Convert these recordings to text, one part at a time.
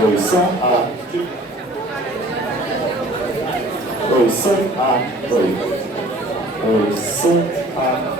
Posição A. Posição A. Posição A.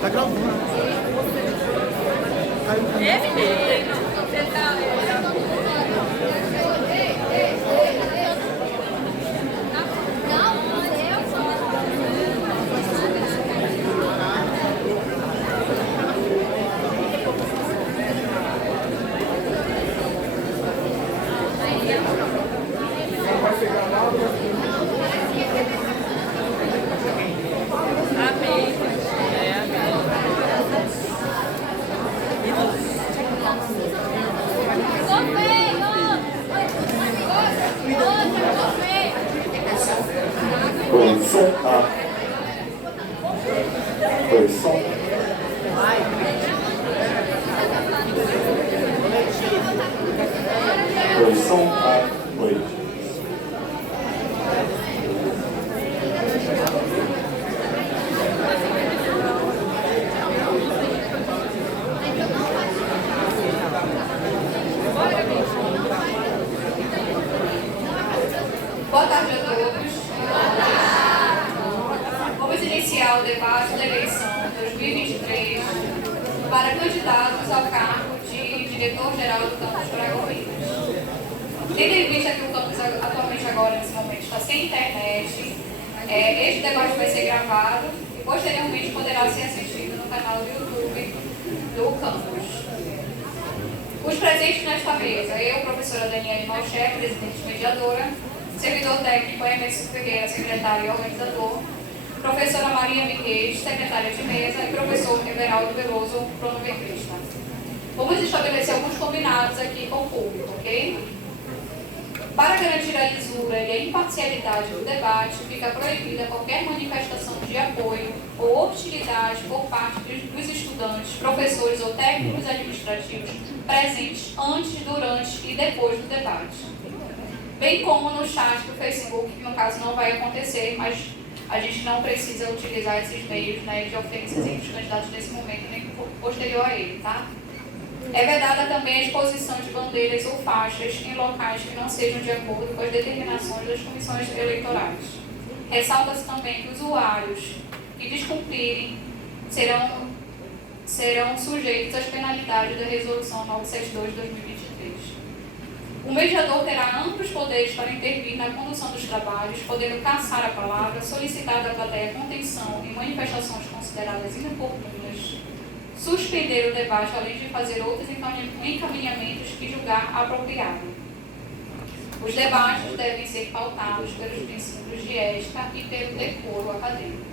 Tá gravando. Posição A. Posição Posição A. Boa tarde a todos. Vamos iniciar o debate da eleição 2023 para candidatos ao cargo de diretor-geral do campus Paragominas. Tendo em vista que o campus atualmente agora, nesse momento, está sem internet, este debate vai ser gravado e posteriormente poderá ser assistido no canal do YouTube do campus. Os presentes nesta mesa, eu, professora Daniele Malcher, presidente mediadora, servidor técnico Emerson Ferreira, secretário e organizador, professora Maria Miquez, secretária de mesa, e professor Everaldo Veloso, cronometrista. Vamos estabelecer alguns combinados aqui com o público, ok? Para garantir a lisura e a imparcialidade do debate, fica proibida qualquer manifestação de apoio ou hostilidade por parte dos estudantes, professores ou técnicos administrativos presentes antes, durante e depois do debate. Bem como no chat do Facebook, que no caso não vai acontecer, mas a gente não precisa utilizar esses meios, né, de ofensas entre os candidatos nesse momento, nem posterior a ele, tá? É vedada também a exposição de bandeiras ou faixas em locais que não sejam de acordo com as determinações das comissões eleitorais. Ressalta-se também que usuários que descumprirem serão sujeitos às penalidades da Resolução 972 de 2023. O mediador terá amplos poderes para intervir na condução dos trabalhos, podendo cassar a palavra, solicitar da plateia contenção em manifestações consideradas inoportunas, suspender o debate, além de fazer outros encaminhamentos que julgar apropriado. Os debates devem ser pautados pelos princípios de ética e pelo decoro acadêmico.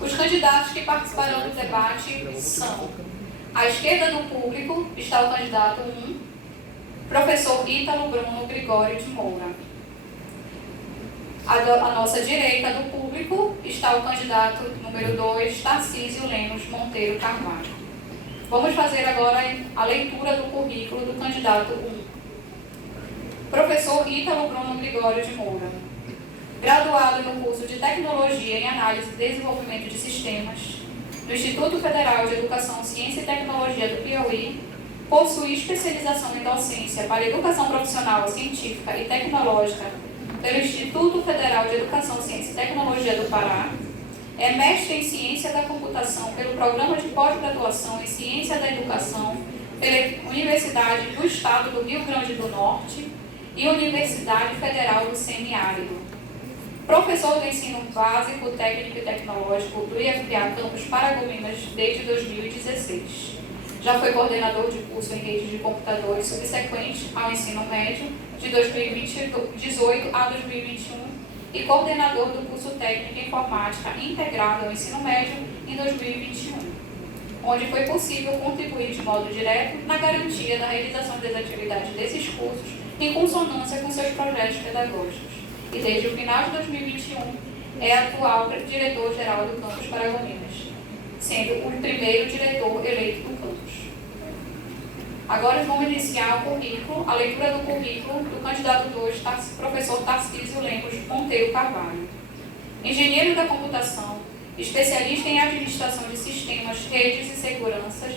Os candidatos que participarão do debate são: à esquerda do público está o candidato 1, professor Ítalo Bruno Gregório de Moura. À nossa direita do público está o candidato número 2, Tarcísio Lemos Monteiro Carvalho. Vamos fazer agora a leitura do currículo do candidato 1. Professor Ítalo Bruno Gregório de Moura. Graduado no curso de Tecnologia em Análise e Desenvolvimento de Sistemas, do Instituto Federal de Educação, Ciência e Tecnologia do Piauí, possui especialização em docência para educação profissional, científica e tecnológica pelo Instituto Federal de Educação, Ciência e Tecnologia do Pará, é mestre em Ciência da Computação pelo Programa de Pós-Graduação em Ciência da Educação pela Universidade do Estado do Rio Grande do Norte e Universidade Federal do Semiárido. Professor do Ensino Básico, Técnico e Tecnológico do IFPA Campus Paragominas desde 2016. Já foi coordenador de curso em redes de computadores subsequente ao ensino médio de 2018 a 2021 e coordenador do curso técnico em informática integrado ao ensino médio em 2021, onde foi possível contribuir de modo direto na garantia da realização das atividades desses cursos em consonância com seus projetos pedagógicos. e desde o final de 2021 é atual diretor-geral do Campus Paragominas, sendo o primeiro diretor eleito do campus. Agora vamos iniciar o currículo, a leitura do currículo do candidato 2, professor Tarcísio Lemos Monteiro Carvalho. Engenheiro da computação, especialista em administração de sistemas, redes e seguranças,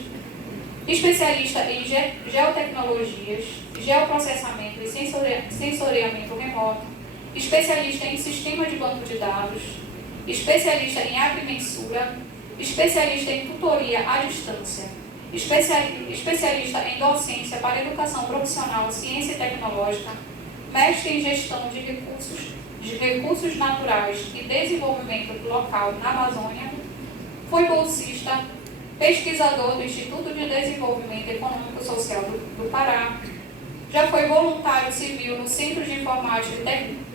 especialista em geotecnologias, geoprocessamento e sensoriamento remoto, especialista em sistema de banco de dados, especialista em agrimensura, especialista em tutoria à distância, especialista em docência para educação profissional, ciência e tecnológica, mestre em gestão de recursos naturais e desenvolvimento local na Amazônia, foi bolsista, pesquisador do Instituto de Desenvolvimento Econômico e Social do Pará, já foi voluntário civil no Centro de Informática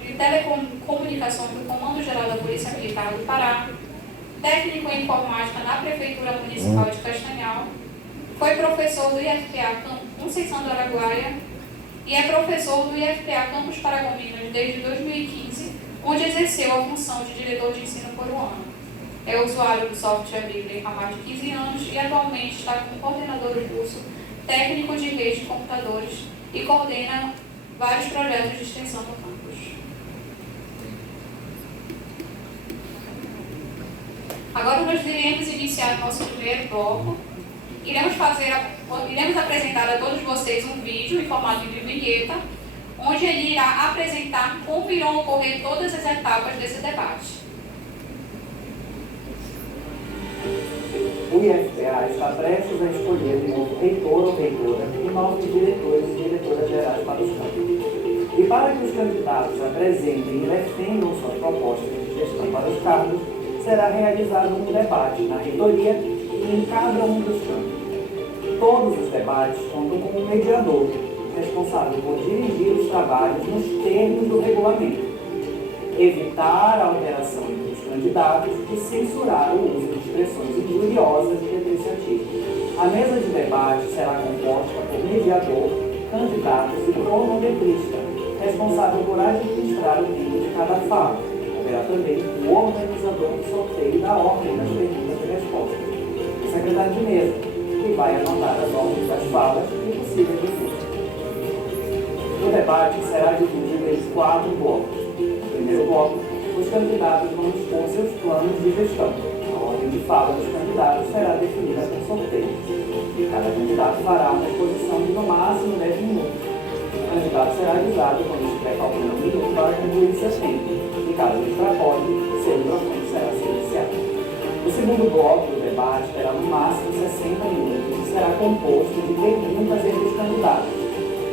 e Telecomunicações do Comando Geral da Polícia Militar do Pará, técnico em informática na Prefeitura Municipal de Castanhal, foi professor do IFPA Conceição do Araguaia e é professor do IFPA Campus Paragominas desde 2015, onde exerceu a função de diretor de ensino por um ano. É usuário do software Bíblia há mais de 15 anos e atualmente está como coordenador do curso técnico de rede de computadores e coordena vários projetos de extensão no campus. Agora nós iremos iniciar nosso primeiro bloco. Iremos apresentar a todos vocês um vídeo em formato de vinheta, onde ele irá apresentar como irão ocorrer todas as etapas desse debate. O IFPA está prestes a escolher um novo reitor ou reitora e novos diretores e diretoras gerais para os campos. E para que os candidatos apresentem e defendam suas propostas de gestão para os cargos, será realizado um debate na reitoria e em cada um dos campos. Todos os debates contam com um mediador, responsável por dirigir os trabalhos nos termos do regulamento, evitar a alteração entre os candidatos e censurar o uso de expressões injuriosas e depreciativas. A mesa de debate será composta por mediador, candidatos e cronometrista, responsável por administrar o tempo de cada fala. Haverá também o organizador do sorteio da ordem das perguntas e respostas, o secretário de mesa, que vai anotar as ordens das falas e possíveis disputas. O debate será dividido em 4 blocos. No primeiro bloco, os candidatos vão expor seus planos de gestão. A ordem de fala dos candidatos será definida por sorteio. Cada candidato fará uma exposição de no máximo 10 minutos. O candidato será avisado quando estiver faltando um minuto para concluir seu tempo. E caso extrapole, seu microfone será silenciado. O segundo bloco do debate terá no máximo 60 minutos e será composto de perguntas entre os candidatos.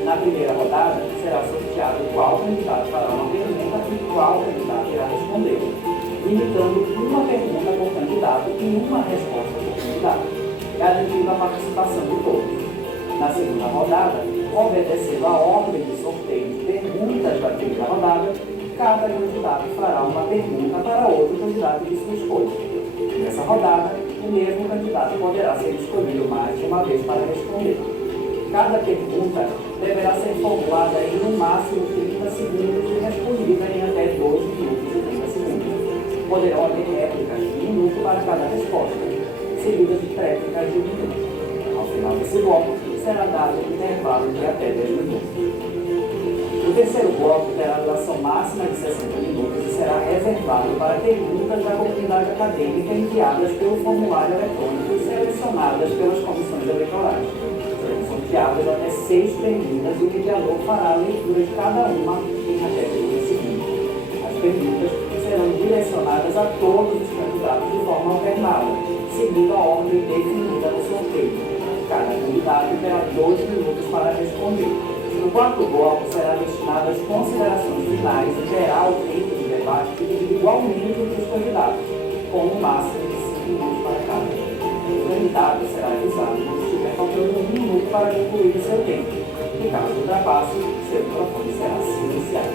Na primeira rodada, será sorteado qual candidato fará uma pergunta e qual candidato irá responder, limitando uma pergunta por candidato e uma resposta por candidato, garantindo a participação de todos. Na segunda rodada, obedecendo a ordem de sorteio de perguntas da primeira rodada, cada candidato fará uma pergunta para outro candidato de sua escolha. Nessa rodada, o mesmo candidato poderá ser escolhido mais de uma vez para responder. Cada pergunta deverá ser formulada em no máximo 30 segundos e respondida em até 2 minutos e 30 segundos. Poderão haver réplicas de 1 minuto para cada resposta, seguidas de tréplicas de 1 minuto. Ao final desse bloco, será dado um intervalo de até 10 minutos. O terceiro bloco terá duração máxima de 60 minutos e será reservado para perguntas da comunidade acadêmica enviadas pelo formulário eletrônico e selecionadas pelas comissões eleitorais. Serão sorteadas até 6 perguntas e o mediador fará a leitura de cada uma em até 30 segundos. As perguntas serão direcionadas a todos os candidatos de forma alternada, seguindo a ordem definida no sorteio. Cada candidato terá 2 minutos para responder. O quarto bloco será destinado às considerações finais e terá o tempo de debate dividido igualmente entre os candidatos, com um máximo de 5 minutos para cada. O candidato será avisado quando estiver faltando 1 minuto para concluir o seu tempo. E caso ultrapasse, seu microfone será silenciado.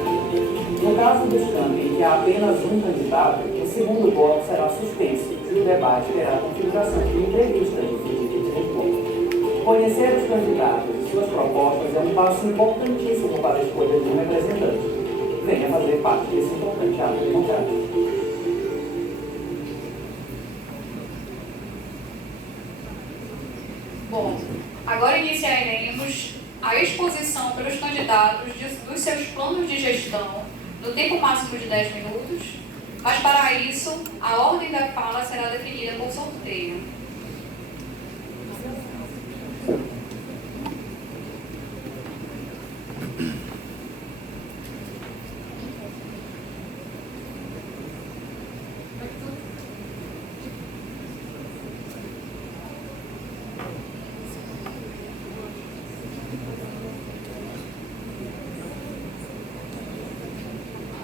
No caso do escândalo em que há apenas um candidato, o segundo bloco será suspenso e o debate terá a configuração de entrevista de diretor. Conhecer os candidatos e suas propostas é um passo importantíssimo para a escolha de um representante. venha fazer parte desse importante ato democrático. Bom, agora iniciaremos a exposição pelos candidatos dos seus planos de gestão no tempo máximo de 10 minutos, mas para isso, a ordem da fala será definida por sorteio.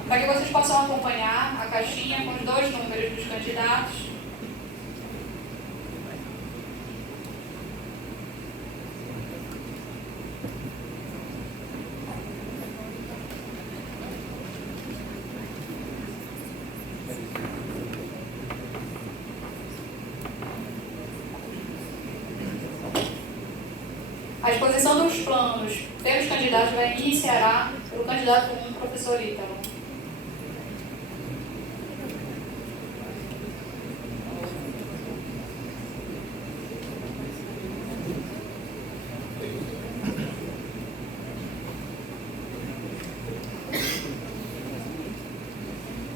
Para que vocês possam acompanhar a caixinha com os 2 números dos candidatos. A exposição dos planos pelos candidatos iniciará pelo candidato 1, professor Ítalo.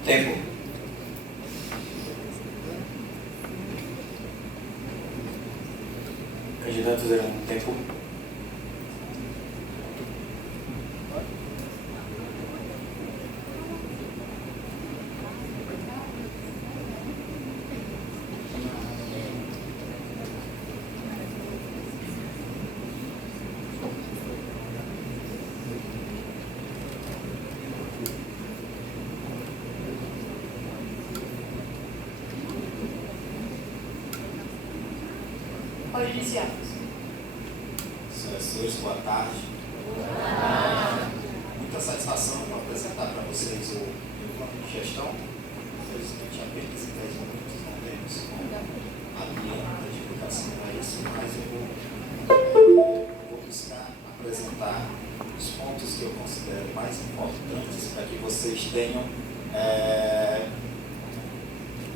Tempo. Candidato 01, tempo. Pode iniciar. Senhoras e senhores, boa tarde. Muita satisfação em apresentar para vocês o meu plano de gestão. Infelizmente, apenas em 10 minutos não temos a linha da divulgação para isso, mas eu vou buscar apresentar os pontos que eu considero mais importantes para que vocês tenham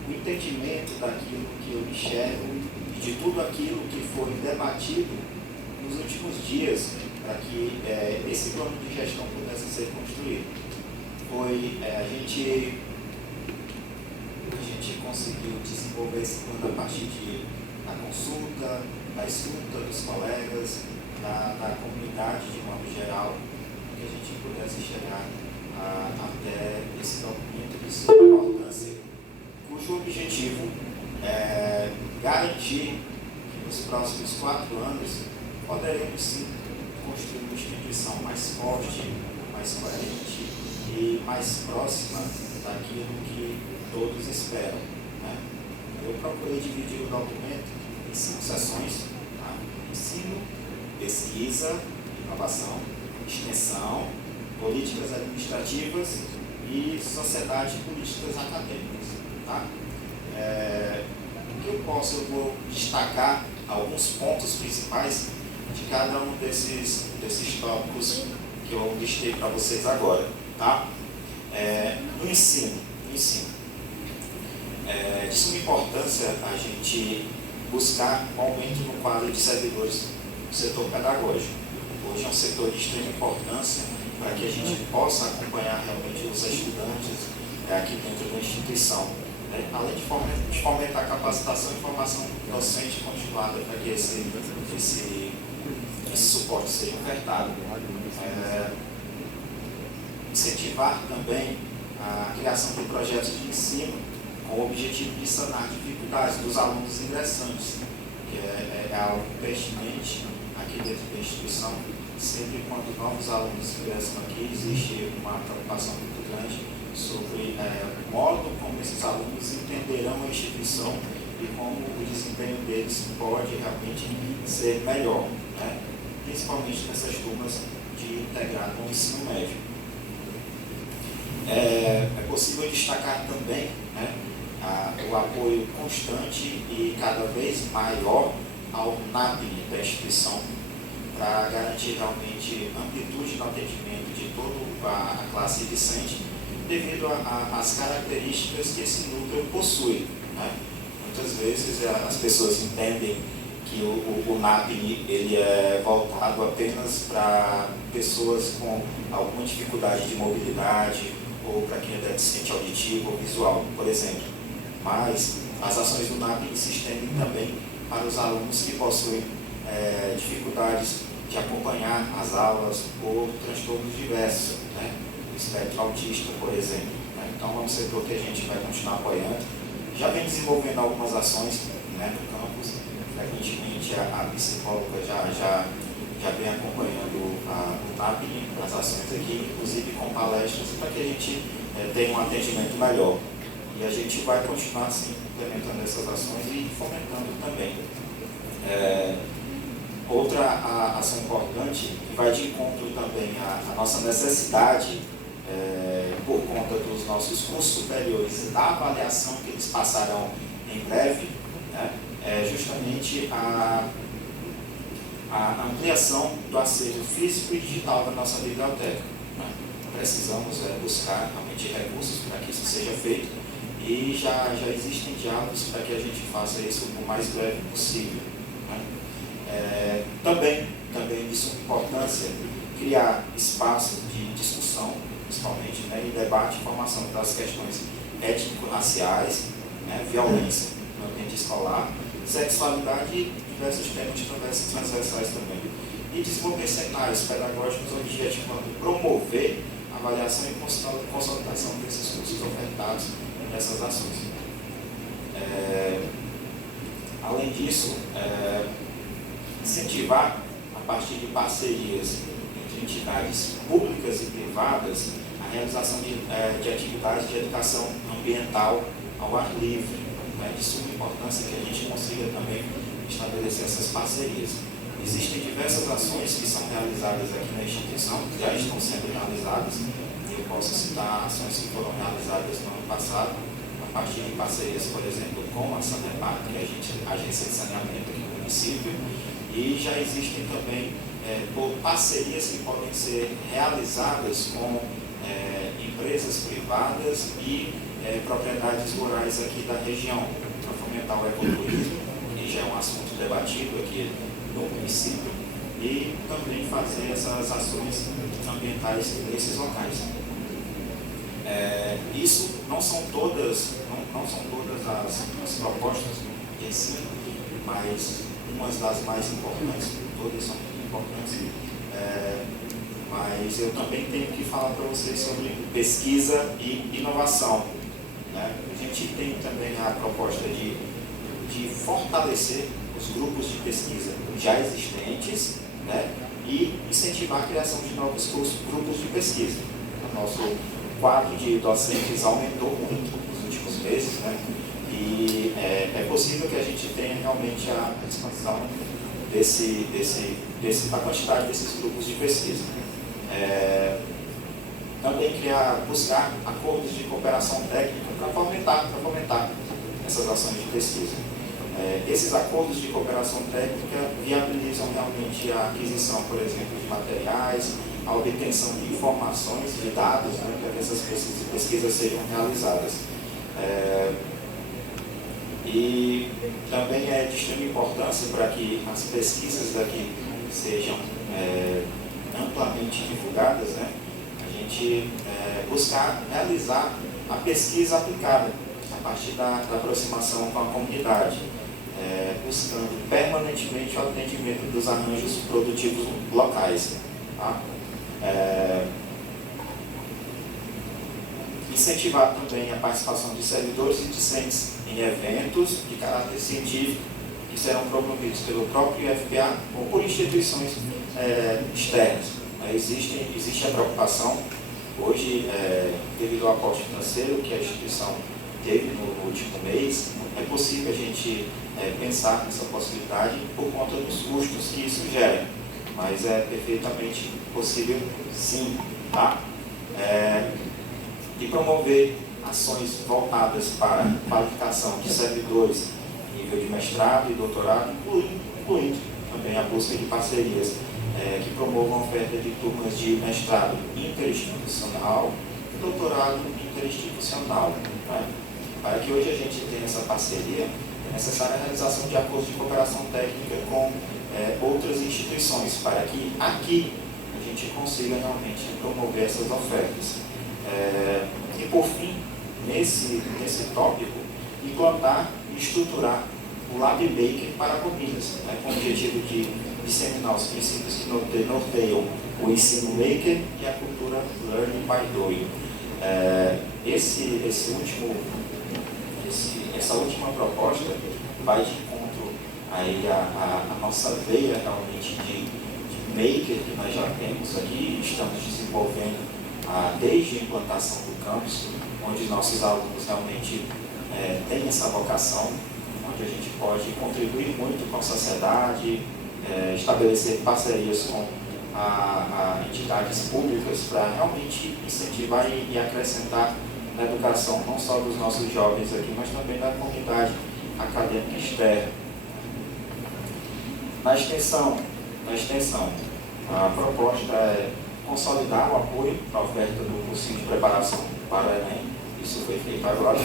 o entendimento daquilo que eu enxergo e de tudo aquilo que foi debatido nos últimos dias para que esse plano de gestão pudesse ser construído. A gente conseguiu desenvolver esse plano a partir da consulta, da escuta dos colegas, da comunidade de modo geral, que a gente pudesse chegar até esse documento de sua importância, cujo objetivo é garantir que nos próximos 4 anos poderemos sim construir uma instituição mais forte, mais coerente e mais próxima daquilo que todos esperam, né? Eu procurei dividir o documento em 5 seções: tá? Ensino, pesquisa, inovação, extensão, políticas administrativas e sociedade e políticas acadêmicas. Tá? Eu vou destacar alguns pontos principais de cada um desses tópicos que eu listei para vocês agora. Tá? No ensino, de suma importância a gente buscar um aumento no quadro de servidores do setor pedagógico. Hoje é um setor de extrema importância para que a gente possa acompanhar realmente os estudantes aqui dentro da instituição, além de fomentar a capacitação e formação docente continuada para que esse suporte seja ofertado. Incentivar também a criação de projetos de ensino com o objetivo de sanar dificuldades dos alunos ingressantes, que é algo pertinente aqui dentro da instituição. Sempre quando novos alunos ingressam aqui, existe uma preocupação muito grande sobre o modo como esses alunos entenderão a instituição e como o desempenho deles pode realmente ser melhor, né? Principalmente nessas turmas de integrado no ensino médio. É possível destacar também, né, o apoio constante e cada vez maior ao NAPNE da instituição, para garantir realmente amplitude no atendimento de toda a classe discente, devido às características que esse núcleo possui, né? Muitas vezes as pessoas entendem que o NAPNI ele é voltado apenas para pessoas com alguma dificuldade de mobilidade ou para quem é deficiente auditivo ou visual, por exemplo. Mas as ações do NAPNI se estendem também para os alunos que possuem dificuldades de acompanhar as aulas por transtornos diversos, né? O espectro autista, por exemplo, né? Então é um setor que a gente vai continuar apoiando. Já vem desenvolvendo algumas ações, né, no campus. Frequentemente a psicóloga já vem acompanhando o NAPNI, as ações aqui, inclusive com palestras, para que a gente tenha um atendimento melhor. E a gente vai continuar assim, implementando essas ações e fomentando também. Outra ação importante, que vai de encontro também à nossa necessidade, por conta dos nossos cursos superiores e da avaliação que eles passarão em breve, né, é justamente a ampliação do acervo físico e digital da nossa biblioteca, né? Precisamos buscar realmente recursos para que isso seja feito e já existem diálogos para que a gente faça isso o mais breve possível, né? Também de suma importância criar espaços de discussão, principalmente, né, e debate e formação das questões étnico-raciais, né, violência no ambiente escolar, sexualidade e diversos temas transversais também. E desenvolver cenários pedagógicos objetivando promover a avaliação e consolidação desses cursos ofertados nessas ações. Além disso, incentivar, a partir de parcerias entre entidades públicas e privadas, a realização de atividades de educação ambiental ao ar livre. É de suma importância que a gente consiga também estabelecer essas parcerias. Existem diversas ações que são realizadas aqui na instituição, que já estão sendo realizadas, e eu posso citar ações que foram realizadas no ano passado, a partir de parcerias, por exemplo, com a Sanepar, que é a agência de saneamento aqui no município, e já existem também parcerias que podem ser realizadas com empresas privadas e propriedades rurais aqui da região, para fomentar o ecoturismo, que já é um assunto debatido aqui no município, e também fazer essas ações ambientais nesses locais. Isso não são todas as propostas de ensino, mas umas das mais importantes, todas são muito importantes, mas eu também tenho que falar para vocês sobre pesquisa e inovação, né? A gente tem também a proposta de fortalecer os grupos de pesquisa já existentes, né? E incentivar a criação de novos grupos de pesquisa. O nosso quadro de docentes aumentou muito nos últimos meses, né? E é possível que a gente tenha realmente a expansão da quantidade desses grupos de pesquisa. Também buscar acordos de cooperação técnica para fomentar essas ações de pesquisa. Esses acordos de cooperação técnica viabilizam realmente a aquisição, por exemplo, de materiais, a obtenção de informações, de dados, né, para que essas pesquisas sejam realizadas. E também é de extrema importância para que as pesquisas daqui sejam amplamente divulgadas, né? A gente buscar realizar a pesquisa aplicada a partir da aproximação com a comunidade, buscando permanentemente o atendimento dos arranjos produtivos locais. Tá? Incentivar também a participação de servidores e discentes em eventos de caráter científico que serão promovidos pelo próprio IFPA ou por instituições externas. Existe a preocupação, hoje, devido ao aporte financeiro que a instituição teve no último mês, é possível a gente pensar nessa possibilidade por conta dos custos que isso gera, mas é perfeitamente possível sim, tá? E promover ações voltadas para a qualificação de servidores em nível de mestrado e doutorado, incluindo também a busca de parcerias que promovam a oferta de turmas de mestrado interinstitucional e doutorado interinstitucional. Né? Para que hoje a gente tenha essa parceria, é necessária a realização de acordos de cooperação técnica com outras instituições, para que aqui a gente consiga realmente promover essas ofertas. E por fim, nesse tópico, implantar e estruturar o Lab Maker para Paragominas, né, com o objetivo de disseminar os princípios que norteiam o ensino maker e a cultura learning by doing. Essa última proposta vai de encontro aí a nossa veia realmente de maker que nós já temos aqui, estamos desenvolvendo desde a implantação do campus, onde nossos alunos realmente têm essa vocação, onde a gente pode contribuir muito com a sociedade, estabelecer parcerias com entidades públicas para realmente incentivar e acrescentar na educação, não só dos nossos jovens aqui, mas também da comunidade acadêmica externa. Na extensão, a proposta é consolidar o apoio para a oferta do cursinho de preparação para o Enem. Isso foi feito agora.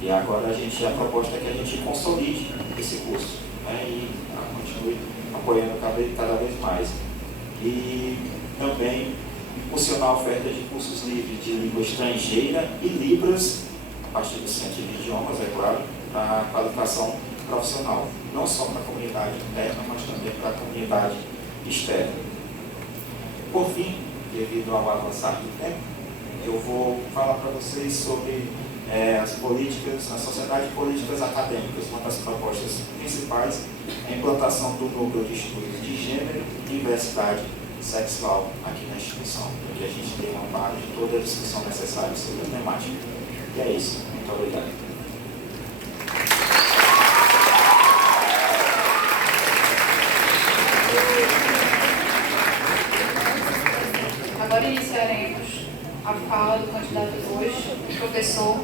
E agora a proposta é que a gente consolide esse curso, né, e continue apoiando cada vez mais. E também impulsionar a oferta de cursos livres de língua estrangeira e Libras, a partir do Centro de Idiomas, é claro, para a qualificação profissional, não só para a comunidade interna, mas também para a comunidade externa. Por fim, devido ao avançar do tempo, eu vou falar para vocês sobre as políticas, a sociedade de políticas acadêmicas. Uma das propostas principais é a implantação do núcleo de estudos de gênero e diversidade sexual aqui na instituição, para que a gente tenha um amparo de toda a discussão necessária sobre a temática. E é isso. Muito obrigado. Agora iniciaremos a fala do candidato 2, o professor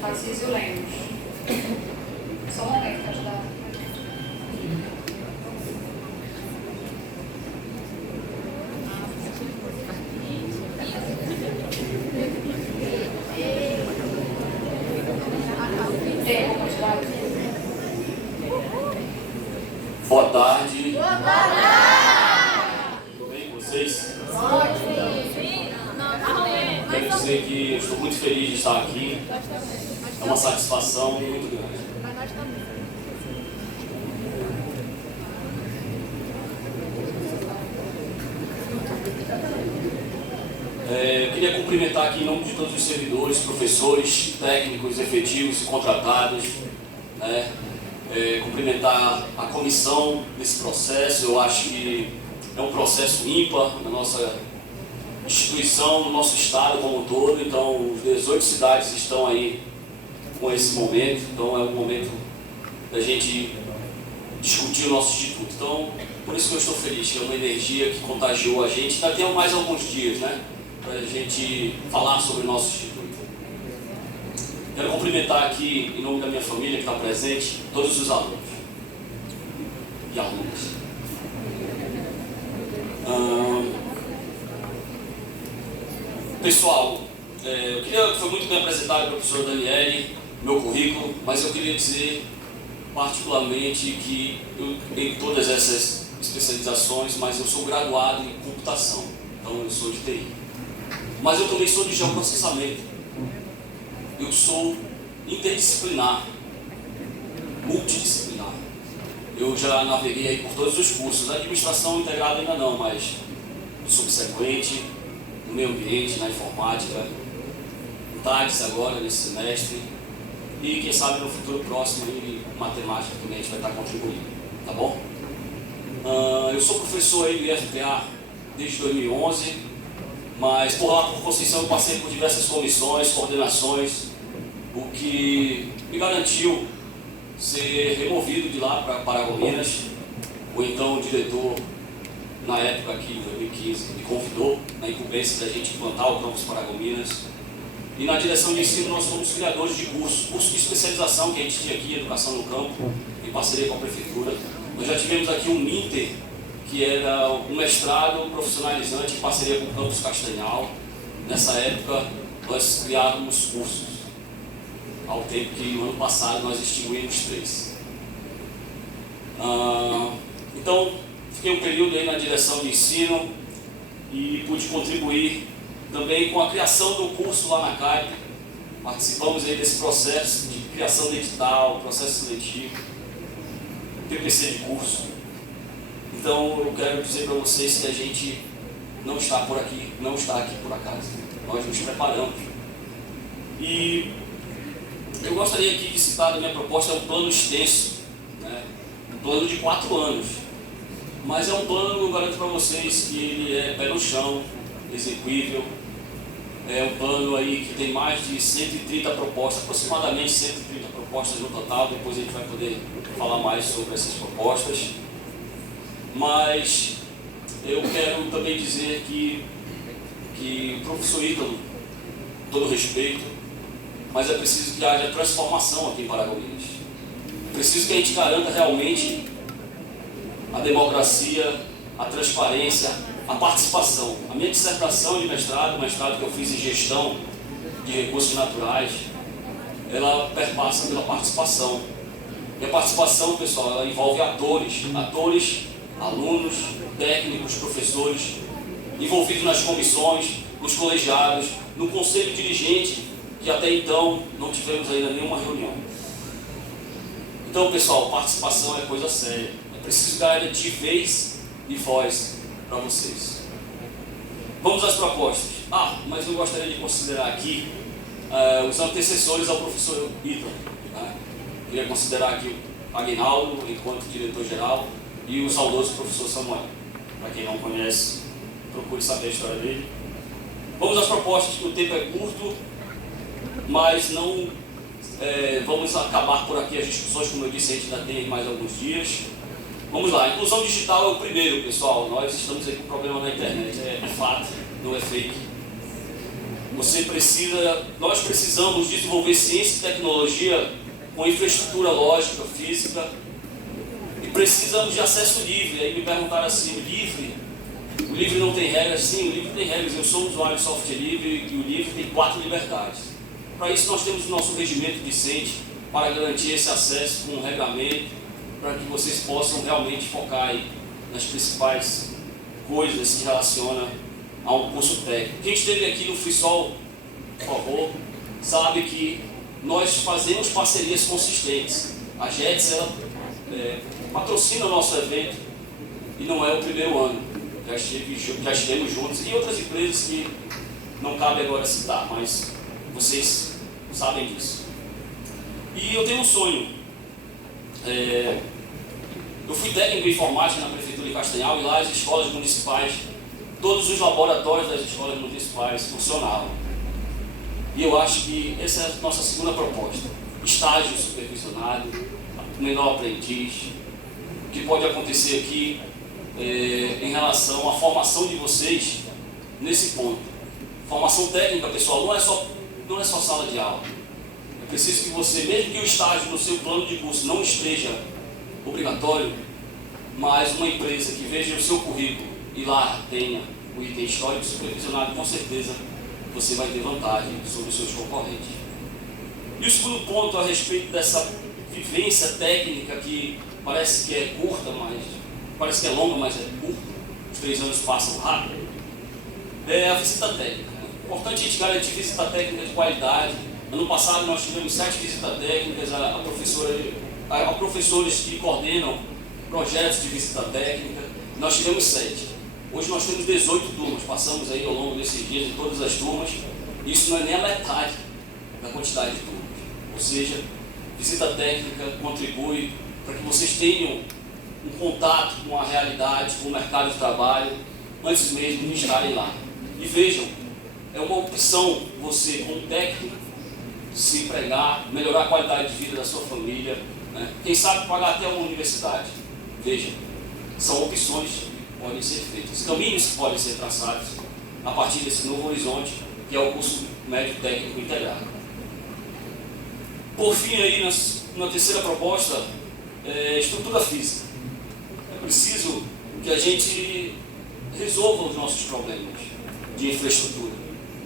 Tarcísio Lemos. Só um momento, candidato. Tempo, candidato. Boa tarde. Boa tarde. Tudo bem com vocês? Quero dizer que estou muito feliz de estar aqui. É uma satisfação muito grande. Eu queria cumprimentar aqui em nome de todos os servidores, professores, técnicos, efetivos e contratados, né? Cumprimentar a comissão desse processo. Eu acho que é um processo ímpar na nossa instituição, no nosso estado como um todo. Então, as 18 cidades estão aí com esse momento. Então, é um momento da gente discutir o nosso instituto. Então, por isso que eu estou feliz, que é uma energia que contagiou a gente. Ainda tem mais alguns dias, né, para a gente falar sobre o nosso instituto. Quero cumprimentar aqui, em nome da minha família que está presente, todos os alunos e alunas. Pessoal, foi muito bem apresentado pelo professor Daniele, meu currículo, mas eu queria dizer particularmente que eu tenho todas essas especializações, mas eu sou graduado em computação, então eu sou de TI. Mas eu também sou de geoprocessamento. Eu sou interdisciplinar, multidisciplinar. Eu já naveguei aí por todos os cursos, a administração integrada ainda não, mas subsequente, no meio ambiente, na informática, no TAGS agora, nesse semestre, e quem sabe no futuro próximo, em matemática também a gente vai estar contribuindo, tá bom? Eu sou professor aí do IFPA desde 2011, mas por lá, por Conceição, eu passei por diversas comissões, coordenações, o que me garantiu ser removido de lá para Paragominas. O então diretor, na época aqui, em 2015, me convidou na incumbência da gente implantar o campus Paragominas. E na direção de ensino nós fomos criadores de curso de especialização que a gente tinha aqui, Educação no Campo, em parceria com a Prefeitura. Nós já tivemos aqui um Inter que era um mestrado profissionalizante em parceria com o Campus Castanhal. Nessa época, nós criávamos cursos, ao tempo que no ano passado nós extinguimos 3. Então, fiquei um período aí na direção de ensino e pude contribuir também com a criação do curso lá na CAIP. Participamos aí desse processo de criação de edital, processo seletivo, PPC de curso. Então eu quero dizer para vocês que a gente não está por aqui, não está aqui por acaso. Nós nos preparamos. E eu gostaria aqui de citar da minha proposta, é um plano extenso, né? Um plano de 4 anos. Mas é um plano, eu garanto para vocês que ele é pé no chão, execuível. É um plano aí que tem mais de 130 propostas, aproximadamente 130 propostas no total. Depois a gente vai poder falar mais sobre essas propostas. Mas eu quero também dizer que o professor Ítalo, com todo respeito, mas é preciso que haja transformação aqui em Paragominas. É preciso que a gente garanta realmente a democracia, a transparência, a participação. A minha dissertação de mestrado, o mestrado que eu fiz em gestão de recursos naturais, ela perpassa pela participação. E a participação, pessoal, ela envolve atores, alunos, técnicos, professores, envolvidos nas comissões, nos colegiados, no conselho dirigente, que até então não tivemos ainda nenhuma reunião. Então, pessoal, participação é coisa séria. É preciso garantir vez e voz para vocês. Vamos às propostas. Mas eu gostaria de considerar aqui os antecessores ao professor Ítalo. Né? Queria considerar aqui o Aguinaldo, enquanto diretor-geral, e o saudoso professor Samuel. Para quem não conhece, procure saber a história dele. Vamos às propostas, que o tempo é curto, mas não vamos acabar por aqui as discussões, como eu disse, a gente ainda tem mais alguns dias. Vamos lá, inclusão digital é o primeiro, pessoal. Nós estamos aí com problema na internet, é fato, não é fake. Nós precisamos desenvolver ciência e tecnologia com infraestrutura lógica, física, e precisamos de acesso livre. Aí me perguntaram assim, o livre não tem regras? Sim, o livre tem regras. Eu sou usuário de software livre e o livre tem 4 liberdades. Para isso nós temos o nosso regimento discente para garantir esse acesso com um regramento, para que vocês possam realmente focar aí nas principais coisas que relacionam a um curso técnico. Quem esteve aqui no FreeSol, por favor, sabe que nós fazemos parcerias consistentes. A JETS, ela patrocina o nosso evento e não é o primeiro ano. Já estivemos juntos e outras empresas que não cabe agora citar, mas vocês sabem disso. E eu tenho um sonho. Eu fui técnico em informática na Prefeitura de Castanhal e lá as escolas municipais, todos os laboratórios das escolas municipais funcionavam. E eu acho que essa é a nossa segunda proposta. Estágio supervisionado, menor aprendiz. O que pode acontecer aqui em relação à formação de vocês nesse ponto. Formação técnica, pessoal, não é só sala de aula. É preciso que você, mesmo que o estágio no seu plano de curso não esteja obrigatório, mas uma empresa que veja o seu currículo e lá tenha o item histórico supervisionado, com certeza você vai ter vantagem sobre os seus concorrentes. E o segundo ponto a respeito dessa vivência técnica que parece que é curta, parece que é longa, mas é curta, os 3 anos passam rápido, é a visita técnica. É importante a gente garantir visita técnica de qualidade. Ano passado nós tivemos 7 visitas técnicas, a professores que coordenam projetos de visita técnica, nós tivemos 7. Hoje nós temos 18 turmas, passamos aí ao longo desses dias em todas as turmas. Isso não é nem a metade da quantidade de turmas. Ou seja, visita técnica contribui para que vocês tenham um contato com a realidade, com o mercado de trabalho, antes mesmo de estarem lá. E vejam, é uma opção você, como técnico, se empregar, melhorar a qualidade de vida da sua família, né? Quem sabe pagar até uma universidade. Vejam, são opções que podem ser feitas, caminhos que podem ser traçados a partir desse novo horizonte, que é o curso médio técnico integrado. Por fim, aí, na terceira proposta, estrutura física. É preciso que a gente resolva os nossos problemas de infraestrutura.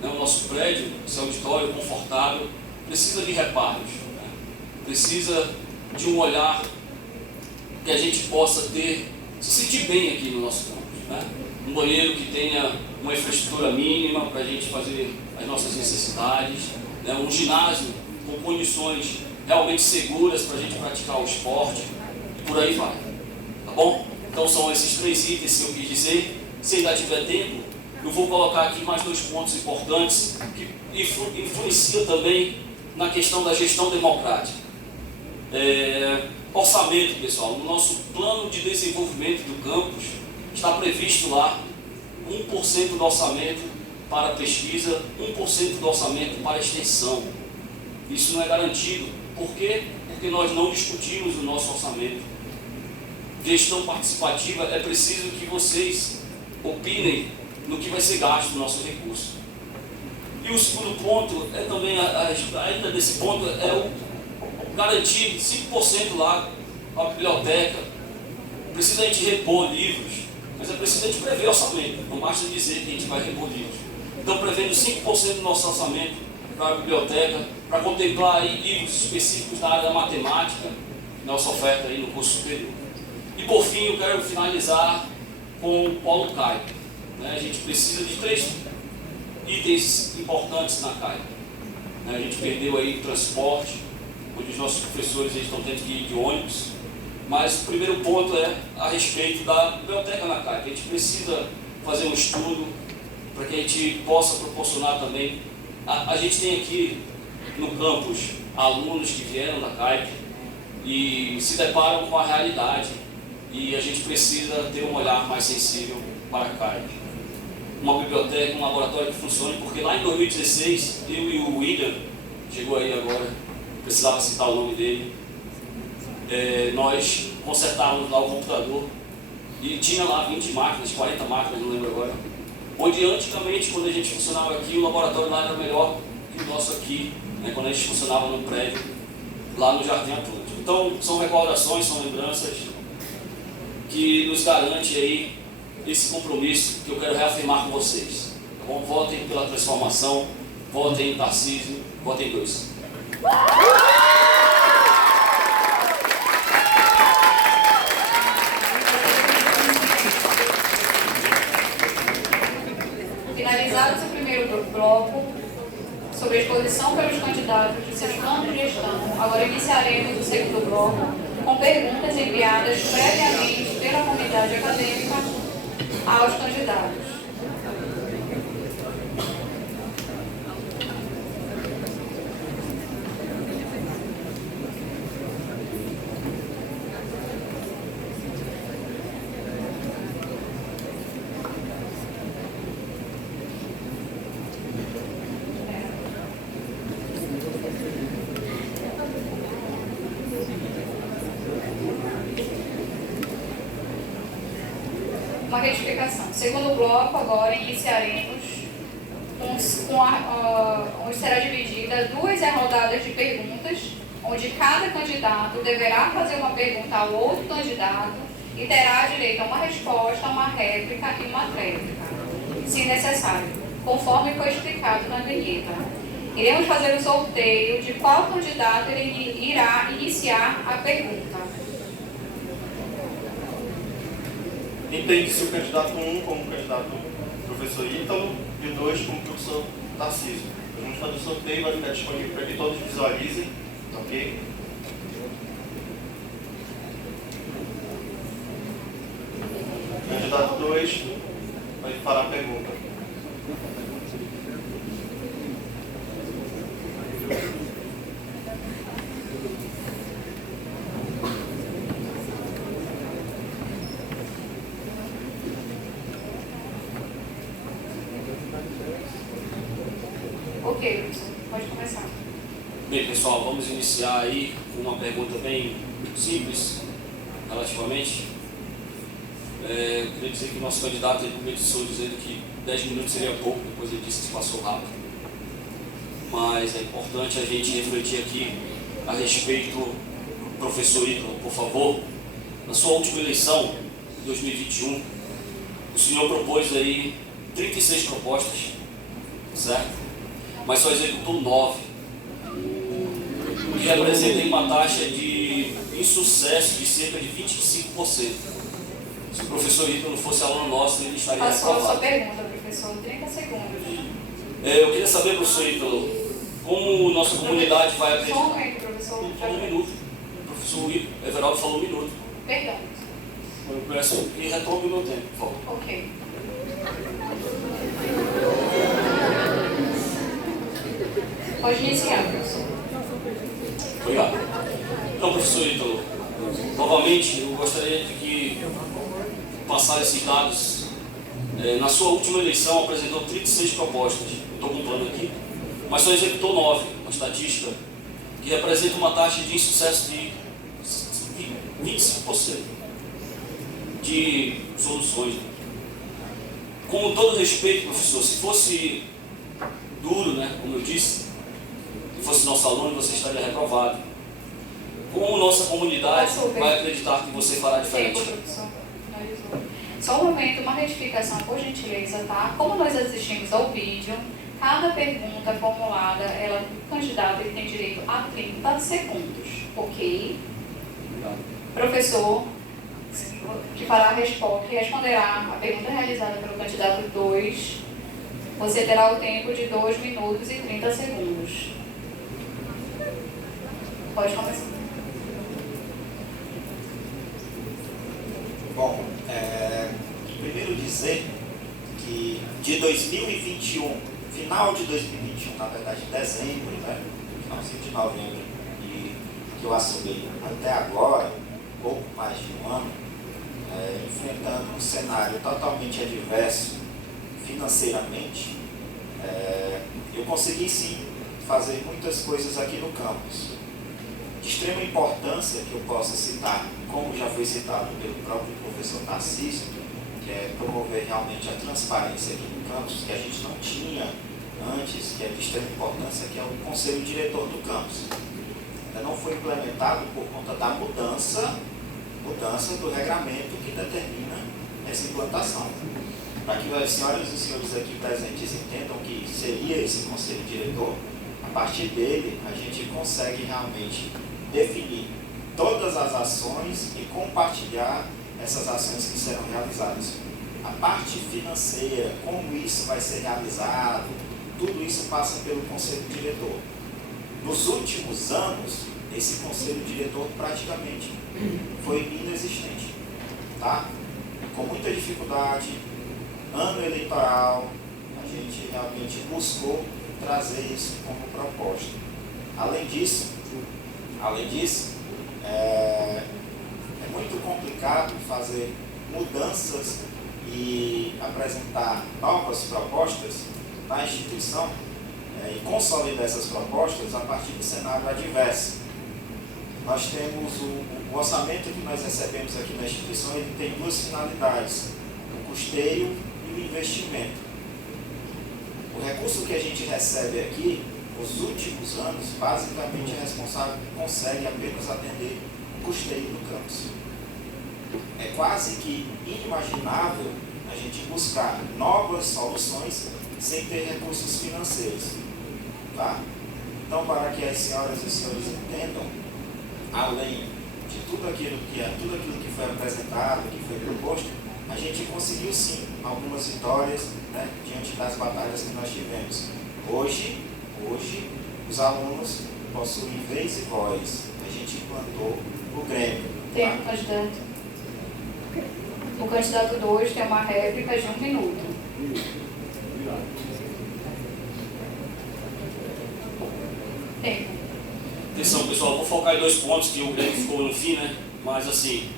O nosso prédio, esse auditório confortável, precisa de reparos, né? Precisa de um olhar que a gente possa se sentir bem aqui no nosso campus, né? Um banheiro que tenha uma infraestrutura mínima para a gente fazer as nossas necessidades, né? Um ginásio com condições realmente seguras para a gente praticar o esporte, e por aí vai, tá bom? Então são esses 3 itens que eu quis dizer. Se ainda tiver tempo, eu vou colocar aqui mais 2 pontos importantes que influenciam também na questão da gestão democrática. Orçamento, pessoal. No nosso plano de desenvolvimento do campus está previsto lá 1% do orçamento para pesquisa, 1% do orçamento para extensão. Isso não é garantido. Por quê? Porque nós não discutimos o nosso orçamento. Gestão participativa, é preciso que vocês opinem no que vai ser gasto no nosso recurso. E o segundo ponto é também, ainda desse ponto, é o garantir 5% lá para a biblioteca. Precisa a gente repor livros, mas é preciso a gente prever orçamento, não basta dizer que a gente vai repor livros. Então, prevendo 5% do nosso orçamento para a biblioteca, para contemplar aí livros específicos da área da matemática, nossa oferta aí no curso superior. E por fim, eu quero finalizar com o Polo CAI. A gente precisa de 3 itens importantes na CAI. A gente perdeu aí o transporte, onde os nossos professores estão tendo que ir de ônibus. Mas o primeiro ponto é a respeito da biblioteca na CAI, que a gente precisa fazer um estudo para que a gente possa proporcionar também. A gente tem aqui no campus alunos que vieram da CAI e se deparam com a realidade, e a gente precisa ter um olhar mais sensível para a CAI. Uma biblioteca, um laboratório que funcione, porque lá em 2016, eu e o William, chegou aí agora, precisava citar o nome dele, nós consertávamos lá o computador e tinha lá 20 máquinas, 40 máquinas, não lembro agora, onde antigamente, quando a gente funcionava aqui, o laboratório lá era melhor que o nosso aqui, né, quando a gente funcionava no prédio, lá no Jardim Atlântico. Então, são recordações, são lembranças que nos garante aí esse compromisso que eu quero reafirmar com vocês. Tá bom? Votem pela transformação, votem em Tarcísio, votem em 2. Finalizados o primeiro bloco sobre a exposição pelos candidatos de seus planos de gestão, agora iniciaremos o segundo bloco com perguntas enviadas previamente pela comunidade acadêmica aos candidatos. Uma retificação. Segundo bloco, agora iniciaremos onde será dividida 2 rodadas de perguntas, onde cada candidato deverá fazer uma pergunta ao outro candidato e terá direito a uma resposta, uma réplica e uma tréplica, se necessário, conforme foi explicado na vinheta. Iremos fazer o sorteio de qual candidato irá iniciar a pergunta. Entende-se o candidato 1 como o candidato professor Ítalo e o 2 como o professor Tarcísio. Vamos fazer o sorteio, vai ficar disponível para que todos visualizem, ok? Candidato 2 vai fará a pergunta. Ok, pode começar. Bem, pessoal, vamos iniciar aí com uma pergunta bem simples, relativamente. Eu queria dizer que o nosso candidato ele começou dizendo que 10 minutos seria pouco, depois ele disse que passou rápido. Mas é importante a gente refletir aqui a respeito, professor Ítalo, por favor, na sua última eleição, 2021, o senhor propôs aí 36 propostas, certo? Mas só executou 9, o que representa aí uma taxa de insucesso de cerca de 25%. Se o professor Ítalo fosse aluno nosso, ele estaria Passou a sua reprovado. pergunta, professor. 30 segundos. Eu queria saber, professor Ítalo, como nossa comunidade vai Só um acreditar... momento, professor. Falou um minuto. O professor Everaldo falou um minuto. Perdão. Eu peço que retome o meu tempo, por favor. Ok. Pode iniciar, professor. Obrigado. Então, professor Ítalo, novamente eu gostaria de que passasse esses dados. Na sua última eleição apresentou 36 propostas, estou contando aqui, mas só executou 9, uma estatística que representa uma taxa de insucesso de 25% de soluções. Com todo respeito, professor, se fosse duro, né, como eu disse, se fosse nosso aluno, você estaria reprovado. Como nossa comunidade vai acreditar que você fará diferente? Tempo, professor. Finalizou. Só um momento, uma retificação, por gentileza, tá? Como nós assistimos ao vídeo, cada pergunta formulada, o candidato ele tem direito a 30 segundos, ok? Obrigado. Professor, que fará a resposta, que responderá a pergunta realizada pelo candidato 2, você terá o tempo de 2 minutos e 30 segundos. Pode começar. Bom, primeiro dizer que de 2021, final de 2021, na verdade dezembro, né, finalzinho de novembro, que eu assumi até agora, pouco mais de um ano, enfrentando um cenário totalmente adverso financeiramente, eu consegui sim fazer muitas coisas aqui no campus. De extrema importância que eu possa citar, como já foi citado pelo próprio professor Tarcísio, que é promover realmente a transparência aqui no campus, que a gente não tinha antes, que é de extrema importância, que é o conselho diretor do campus. Ainda não foi implementado por conta da mudança do regramento que determina essa implantação. Para que as senhoras e senhores aqui presentes entendam que seria esse conselho diretor, a partir dele a gente consegue realmente definir todas as ações e compartilhar essas ações que serão realizadas. A parte financeira, como isso vai ser realizado, tudo isso passa pelo conselho diretor. Nos últimos anos, esse conselho diretor praticamente foi inexistente, tá? Com muita dificuldade, ano eleitoral, a gente realmente buscou trazer isso como proposta. Além disso, é muito complicado fazer mudanças e apresentar novas propostas na instituição e consolidar essas propostas a partir do cenário adverso. Nós temos o orçamento que nós recebemos aqui na instituição, ele tem duas finalidades, o custeio e o investimento. O recurso que a gente recebe aqui, nos últimos anos, basicamente é responsável, consegue apenas atender o custeio do campus. É quase que inimaginável a gente buscar novas soluções sem ter recursos financeiros. Tá? Então, para que as senhoras e senhores entendam, além de tudo aquilo que foi apresentado, que foi proposto, a gente conseguiu sim algumas vitórias, né, diante das batalhas que nós tivemos. Hoje, os alunos possuem vez e voz. A gente implantou o Grêmio. Tempo, candidato. O candidato 2 tem uma réplica de 1 minuto. Tempo. Atenção, pessoal, vou focar em 2 pontos que o Grêmio ficou no fim, né? Mas assim,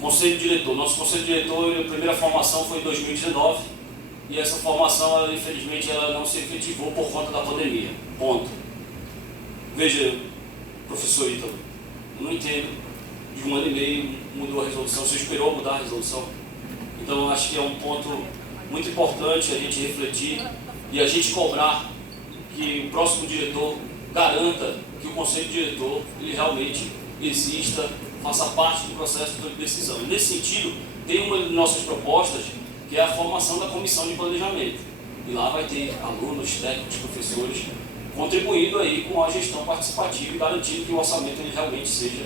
conselho diretor. Nosso conselho diretor, a primeira formação foi em 2019 e essa formação, ela, infelizmente, ela não se efetivou por conta da pandemia. Ponto. Veja, professor Ítalo, eu não entendo. De 1 ano e meio mudou a resolução, você esperou mudar a resolução. Então, eu acho que é um ponto muito importante a gente refletir e a gente cobrar que o próximo diretor garanta que o conselho diretor ele realmente exista, faça parte do processo de decisão. E nesse sentido, tem uma de nossas propostas, que é a formação da comissão de planejamento. E lá vai ter alunos, técnicos, professores, contribuindo aí com a gestão participativa e garantindo que o orçamento ele realmente seja...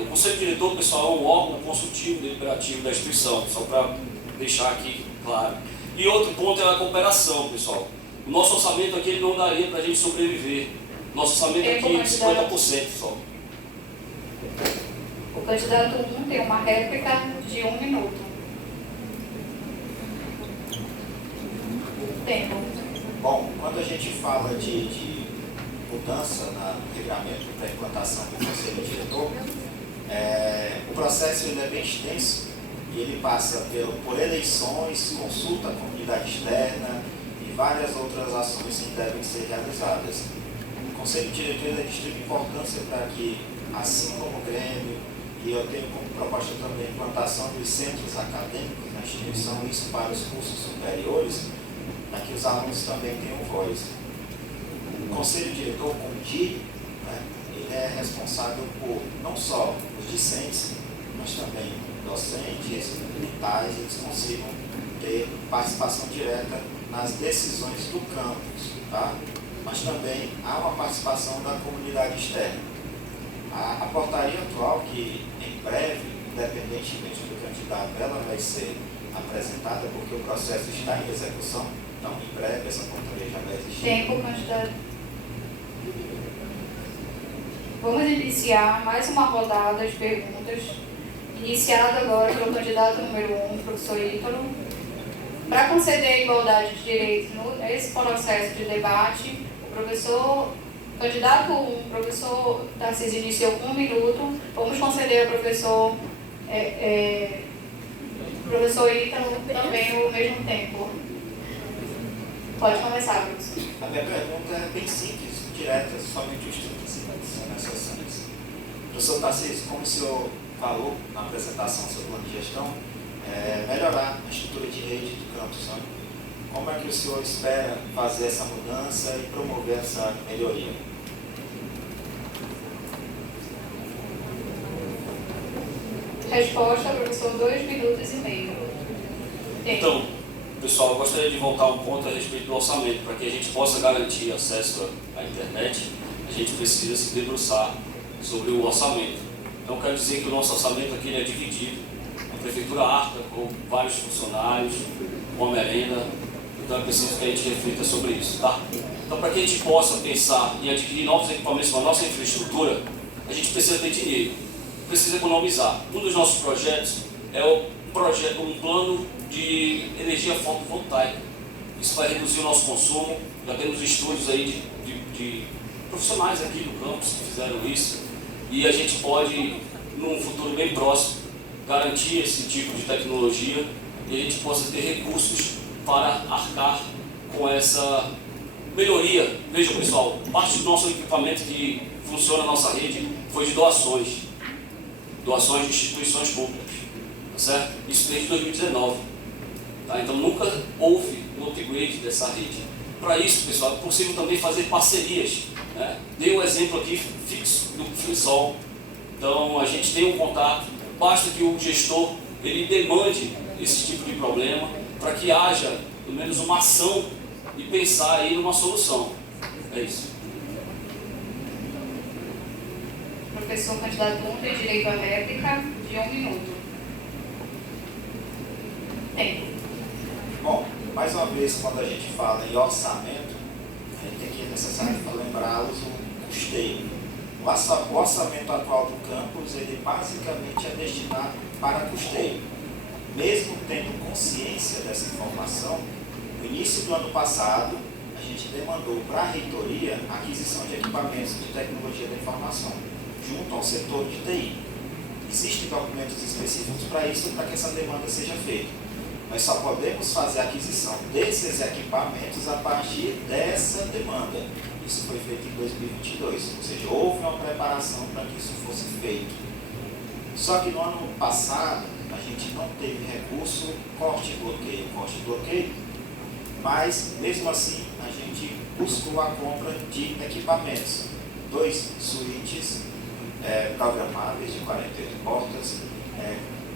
o Conselho Diretor, pessoal, é um órgão consultivo deliberativo da instituição, só para deixar aqui claro. E outro ponto é a cooperação, pessoal. O nosso orçamento aqui ele não daria para a gente sobreviver. Nosso orçamento aqui é de 50% só. O candidato 1 tem uma réplica de 1 minuto. Tempo. Bom, quando a gente fala de mudança no regramento para a implantação do Conselho Diretor, o processo ele é bem extenso e ele passa por eleições, consulta à comunidade externa e várias outras ações que devem ser realizadas. O Conselho Diretor é de extrema importância para que, assim como o Grêmio, e eu tenho como proposta também a implantação dos centros acadêmicos na instituição, isso para os cursos superiores, para que os alunos também tenham voz. O Conselho Diretor, como DIR, ele é responsável por não só os discentes, mas também docentes, militares, eles consigam ter participação direta nas decisões do campus, tá? Mas também há uma participação da comunidade externa. A portaria atual, que em breve, independentemente do candidato, ela vai ser apresentada, porque o processo está em execução, então em breve essa portaria já vai existir. Tempo, candidato. Vamos iniciar mais uma rodada de perguntas, iniciada agora pelo candidato número 1, professor Ítalo. Para conceder a igualdade de direitos nesse processo de debate, candidato 1, professor Tarcísio, iniciou com 1 minuto. Vamos conceder ao professor Ítalo também o mesmo tempo. Pode começar, professor. A minha pergunta é bem simples, direta, somente os 30 segundos são necessários. Professor Tarcísio, como o senhor falou na apresentação do seu plano de gestão, melhorar a estrutura de rede do campus, né? Como é que o senhor espera fazer essa mudança e promover essa melhoria? Resposta, professor, 2 minutos e meio. Então, pessoal, eu gostaria de voltar um ponto a respeito do orçamento. Para que a gente possa garantir acesso à internet, a gente precisa se debruçar sobre o orçamento. Então, quero dizer que o nosso orçamento aqui é dividido. A prefeitura arca com vários funcionários, com a merenda. Então, é preciso que a gente reflita sobre isso, tá? Então, para que a gente possa pensar em adquirir novos equipamentos para a nossa infraestrutura, a gente precisa ter dinheiro, precisa economizar. Um dos nossos projetos é um plano de energia fotovoltaica. Isso vai reduzir o nosso consumo. Já temos estudos aí de profissionais aqui do campus que fizeram isso. E a gente pode, num futuro bem próximo, garantir esse tipo de tecnologia e a gente possa ter recursos para arcar com essa melhoria. Veja, pessoal, parte do nosso equipamento que funciona na nossa rede foi de doações de instituições públicas, tá certo? Isso desde 2019. Tá? Então nunca houve um upgrade dessa rede. Para isso, pessoal, é possível também fazer parcerias. Né? Dei um exemplo aqui fixo do FreeSol. Então a gente tem um contato, basta que o gestor ele demande esse tipo de problema para que haja pelo menos uma ação e pensar aí numa solução. É isso. Professor candidato 1 tem direito à réplica de 1 minuto. Tempo. Bom, mais uma vez, quando a gente fala em orçamento, a gente tem que é necessário lembrá-los o custeio. O orçamento atual do campus, ele basicamente é destinado para custeio. Mesmo tendo consciência dessa informação, no início do ano passado, a gente demandou para a reitoria a aquisição de equipamentos de tecnologia da informação, junto ao setor de TI. Existem documentos específicos para isso, para que essa demanda seja feita. Nós só podemos fazer a aquisição desses equipamentos a partir dessa demanda. Isso foi feito em 2022, ou seja, houve uma preparação para que isso fosse feito. Só que no ano passado, a gente não teve recurso, corte e bloqueio, mas mesmo assim a gente buscou a compra de equipamentos. 2 suítes programáveis de 48 portas,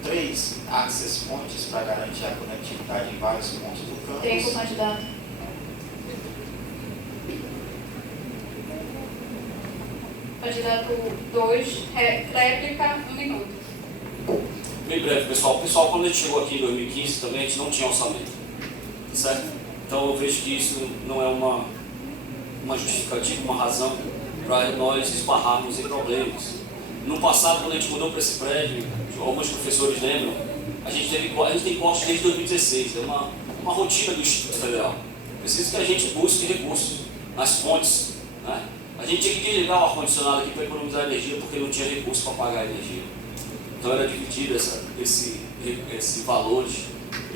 3 access points para garantir a conectividade em vários pontos do campus. Tempo, candidato. Candidato 2, réplica, 1 minuto. Bem breve, pessoal. Pessoal, quando a gente chegou aqui em 2015 também, a gente não tinha orçamento, certo? Então eu vejo que isso não é uma justificativa, uma razão para nós esbarrarmos em problemas. No passado, quando a gente mudou para esse prédio, alguns professores lembram, a gente tem corte desde 2016, é uma rotina do Instituto Federal. Precisa que a gente busque recursos nas fontes, né? A gente tinha que desligar o ar-condicionado aqui para economizar energia, porque não tinha recurso para pagar a energia. Então era dividido esse valor dos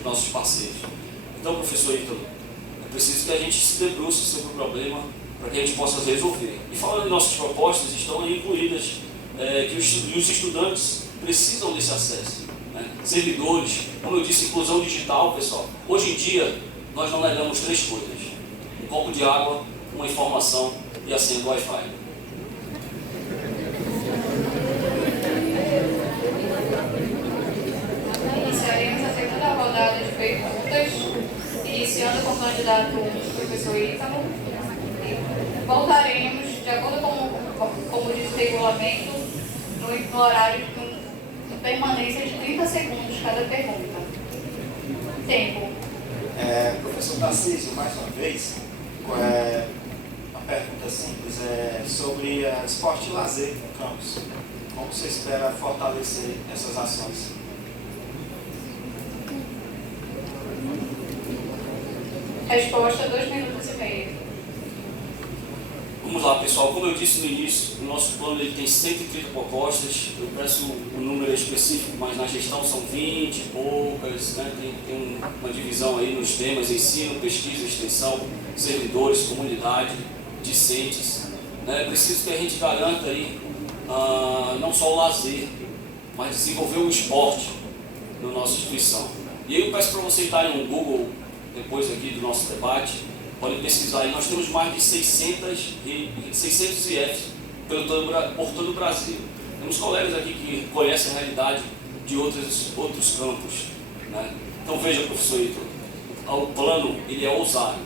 nossos parceiros. Então, professor Ítalo, é preciso que a gente se debruce sobre o problema para que a gente possa resolver. E falando em nossas propostas, estão aí incluídas que os estudantes precisam desse acesso, né? Servidores, como eu disse, inclusão digital, pessoal. Hoje em dia, nós não negamos 3 coisas: um copo de água, uma informação e a senha do Wi-Fi. Iniciaremos a segunda rodada de perguntas, iniciando com o candidato professor Ítalo. Voltaremos, de acordo com como diz o regulamento, no horário de permanência de 30 segundos cada pergunta. Tempo. Professor Tarcísio, mais uma vez, uma pergunta simples sobre esporte e lazer no campus. Como você espera fortalecer essas ações? Resposta, 2 minutos e meio. Vamos lá, pessoal. Como eu disse no início, o nosso plano ele tem 130 propostas. Eu peço o número específico, mas na gestão são 20 e poucas, né? Tem uma divisão aí nos temas: ensino, pesquisa, extensão, servidores, comunidade, discentes. É preciso que a gente garanta aí não só o lazer, mas desenvolver o esporte na nossa instituição. E aí eu peço para vocês darem um Google depois aqui do nosso debate. Podem pesquisar aí, nós temos mais de 600 IFs por todo o Brasil. Temos colegas aqui que conhecem a realidade de outros campos, né? Então veja, professor Ítalo, o plano ele é ousado,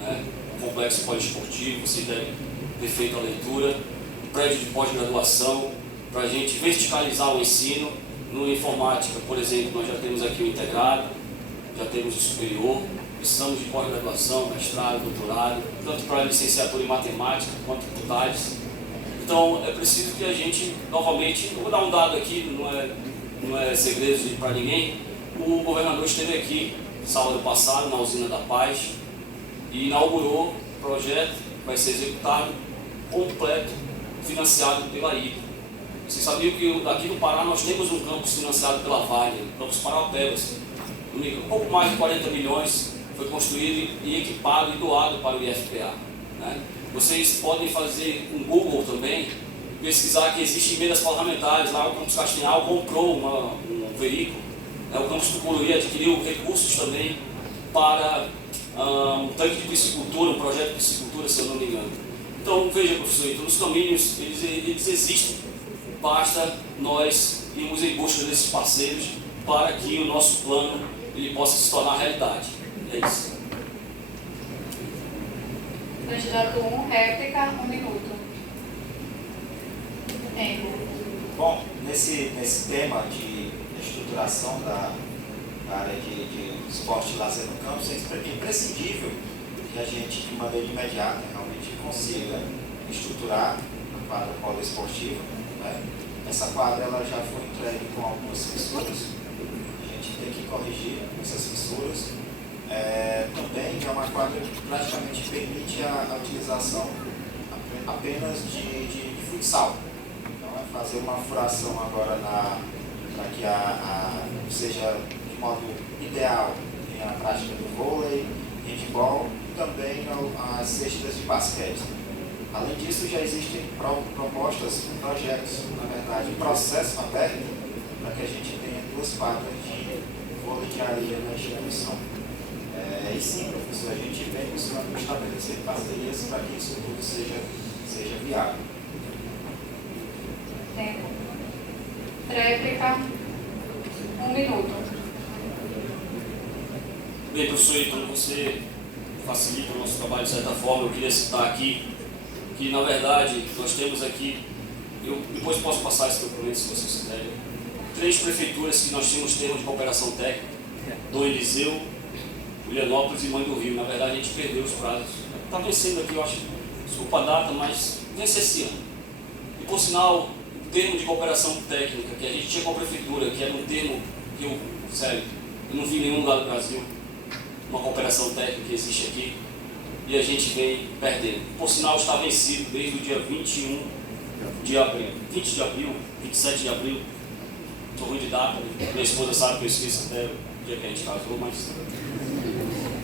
né? O complexo poliesportivo, vocês devem ter feito a leitura, o prédio de pós-graduação, para a gente verticalizar o ensino. No informática, por exemplo, nós já temos aqui o integrado, já temos o superior. Precisamos de pós-graduação, mestrado, doutorado, tanto para licenciatura em matemática quanto em TADES. Então, é preciso que a gente, novamente, eu vou dar um dado aqui, não é segredo para ninguém. O governador esteve aqui sábado passado na Usina da Paz e inaugurou o projeto que vai ser executado completo, financiado pela IPA. Vocês sabiam que aqui no Pará nós temos um campus financiado pela Vale, o campus Paraupebas. Um pouco mais de 40 milhões foi construído e equipado e doado para o IFPA, né? Vocês podem fazer um Google também, pesquisar que existem emendas parlamentares. Lá o campus Castanhal comprou um veículo, né? O campus Tucuruí adquiriu recursos também para um tanque de piscicultura, um projeto de piscicultura, se eu não me engano. Então veja, professor, então, os caminhos eles existem, basta nós irmos em busca desses parceiros para que o nosso plano ele possa se tornar realidade. É isso. Candidato 1, réplica, 1 minuto. Tempo. Bom, nesse tema de estruturação da área de esporte e lazer no campus, é imprescindível que a gente, de maneira imediata, realmente consiga estruturar a quadra poliesportiva, né? Essa quadra ela já foi entregue com algumas fissuras. A gente tem que corrigir essas fissuras. Também é uma quadra que praticamente permite a utilização apenas de futsal. Então é fazer uma furação agora para que seja de modo ideal a prática do vôlei, handball e também as cestas de basquete. Além disso, já existem propostas, projetos, na verdade, processo aberto para que a gente tenha 2 quadras de vôlei de areia na instituição. E sim, professor, a gente vem buscando estabelecer parcerias para que isso tudo seja viável. Tempo. Réplica, Bem, professor Ítalo, você facilita o nosso trabalho de certa forma. Eu queria citar aqui que, na verdade, nós temos aqui, eu depois posso passar esse documento se vocês quiserem, 3 prefeituras que nós temos termo de cooperação técnica: Dom Eliseu, Julianópolis e Mãe do Rio. Na verdade, a gente perdeu os prazos. Está vencendo aqui, eu acho, desculpa a data, mas vence esse ano. E, por sinal, o termo de cooperação técnica que a gente tinha com a prefeitura, que era um termo que eu, sério, eu não vi em nenhum lugar do Brasil, uma cooperação técnica que existe aqui, e a gente vem perdendo. Por sinal, está vencido desde o dia 21 de abril, 20 de abril, 27 de abril. Estou ruim de data, minha esposa sabe que eu esqueço até o dia que a gente casou, mas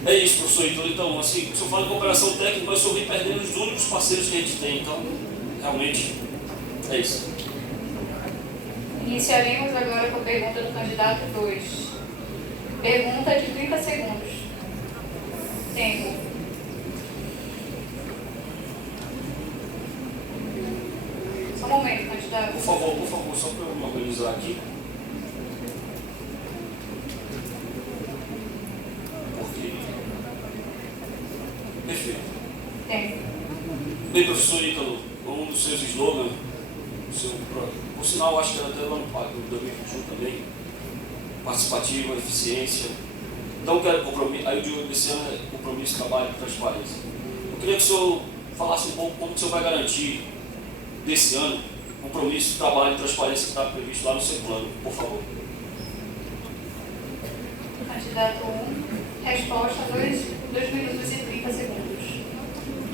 é isso, professor Ítalo. Então, assim, se eu falo de cooperação técnica, mas eu vim perdendo os únicos parceiros que a gente tem, então, realmente, é isso. Iniciaremos agora com a pergunta do candidato 2. Pergunta de 30 segundos. Tempo. Só um momento, candidato. Por favor, só para eu me organizar aqui. Perfeito. Tempo. Bem, professor Ítalo, um dos seus slogans, por sinal, acho que era até lá no 2021 também, participativa, eficiência. Então, quero compromisso, aí eu digo desse ano é compromisso, trabalho e transparência. Eu queria que o senhor falasse um pouco como que o senhor vai garantir desse ano compromisso, trabalho e transparência que está previsto lá no seu plano, por favor. Candidato 1, resposta 2 minutos e 30 segundos.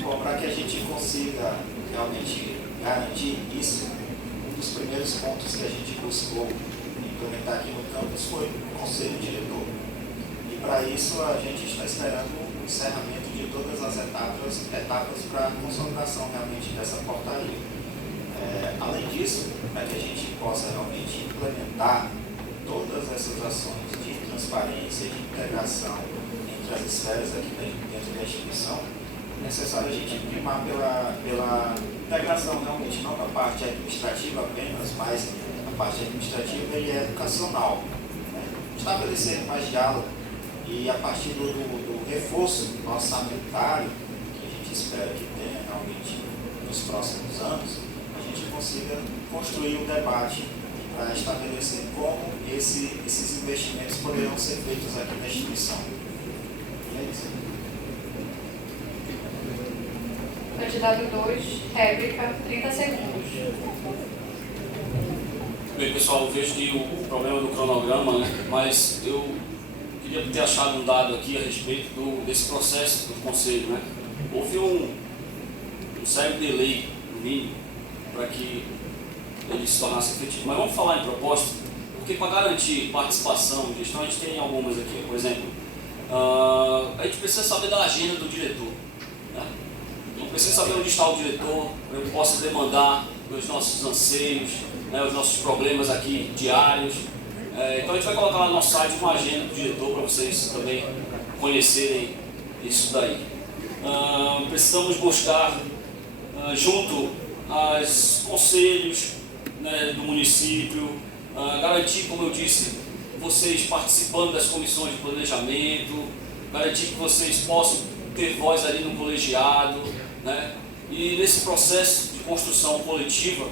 Bom, para que a gente consiga realmente garantir isso, um dos primeiros pontos que a gente buscou implementar aqui no campus foi o conselho diretor. E para isso a gente está esperando o encerramento de todas as etapas para a consolidação realmente dessa portaria. Além disso, para que a gente possa realmente implementar todas essas ações de transparência, de integração entre as esferas aqui dentro da instituição, é necessário a gente primar pela integração realmente, não da parte administrativa apenas, mas a parte administrativa e educacional. Né? Estabelecer mais diálogo e a partir do reforço orçamentário que a gente espera que tenha realmente nos próximos anos, a gente consiga construir um debate para estabelecer como esses investimentos poderão ser feitos aqui na instituição. E é isso. Candidato 2, réplica, 30 segundos. Bem, pessoal, eu vejo que o problema do cronograma, né? Mas eu queria ter achado um dado aqui a respeito desse processo do Conselho, né? Houve um sério delay, no mínimo, para que ele se tornasse efetivo. Mas vamos falar em proposta, porque para garantir participação, gestão, a gente tem algumas aqui. Por exemplo, a gente precisa saber da agenda do diretor. Né? Não precisa saber onde está o diretor, para eu possa demandar os nossos anseios, né, os nossos problemas aqui diários. Então a gente vai colocar lá no nosso site uma agenda do diretor para vocês também conhecerem isso daí. Precisamos buscar junto aos conselhos, né, do município, garantir, como eu disse, vocês participando das comissões de planejamento, garantir que vocês possam ter voz ali no colegiado, né? E nesse processo de construção coletiva,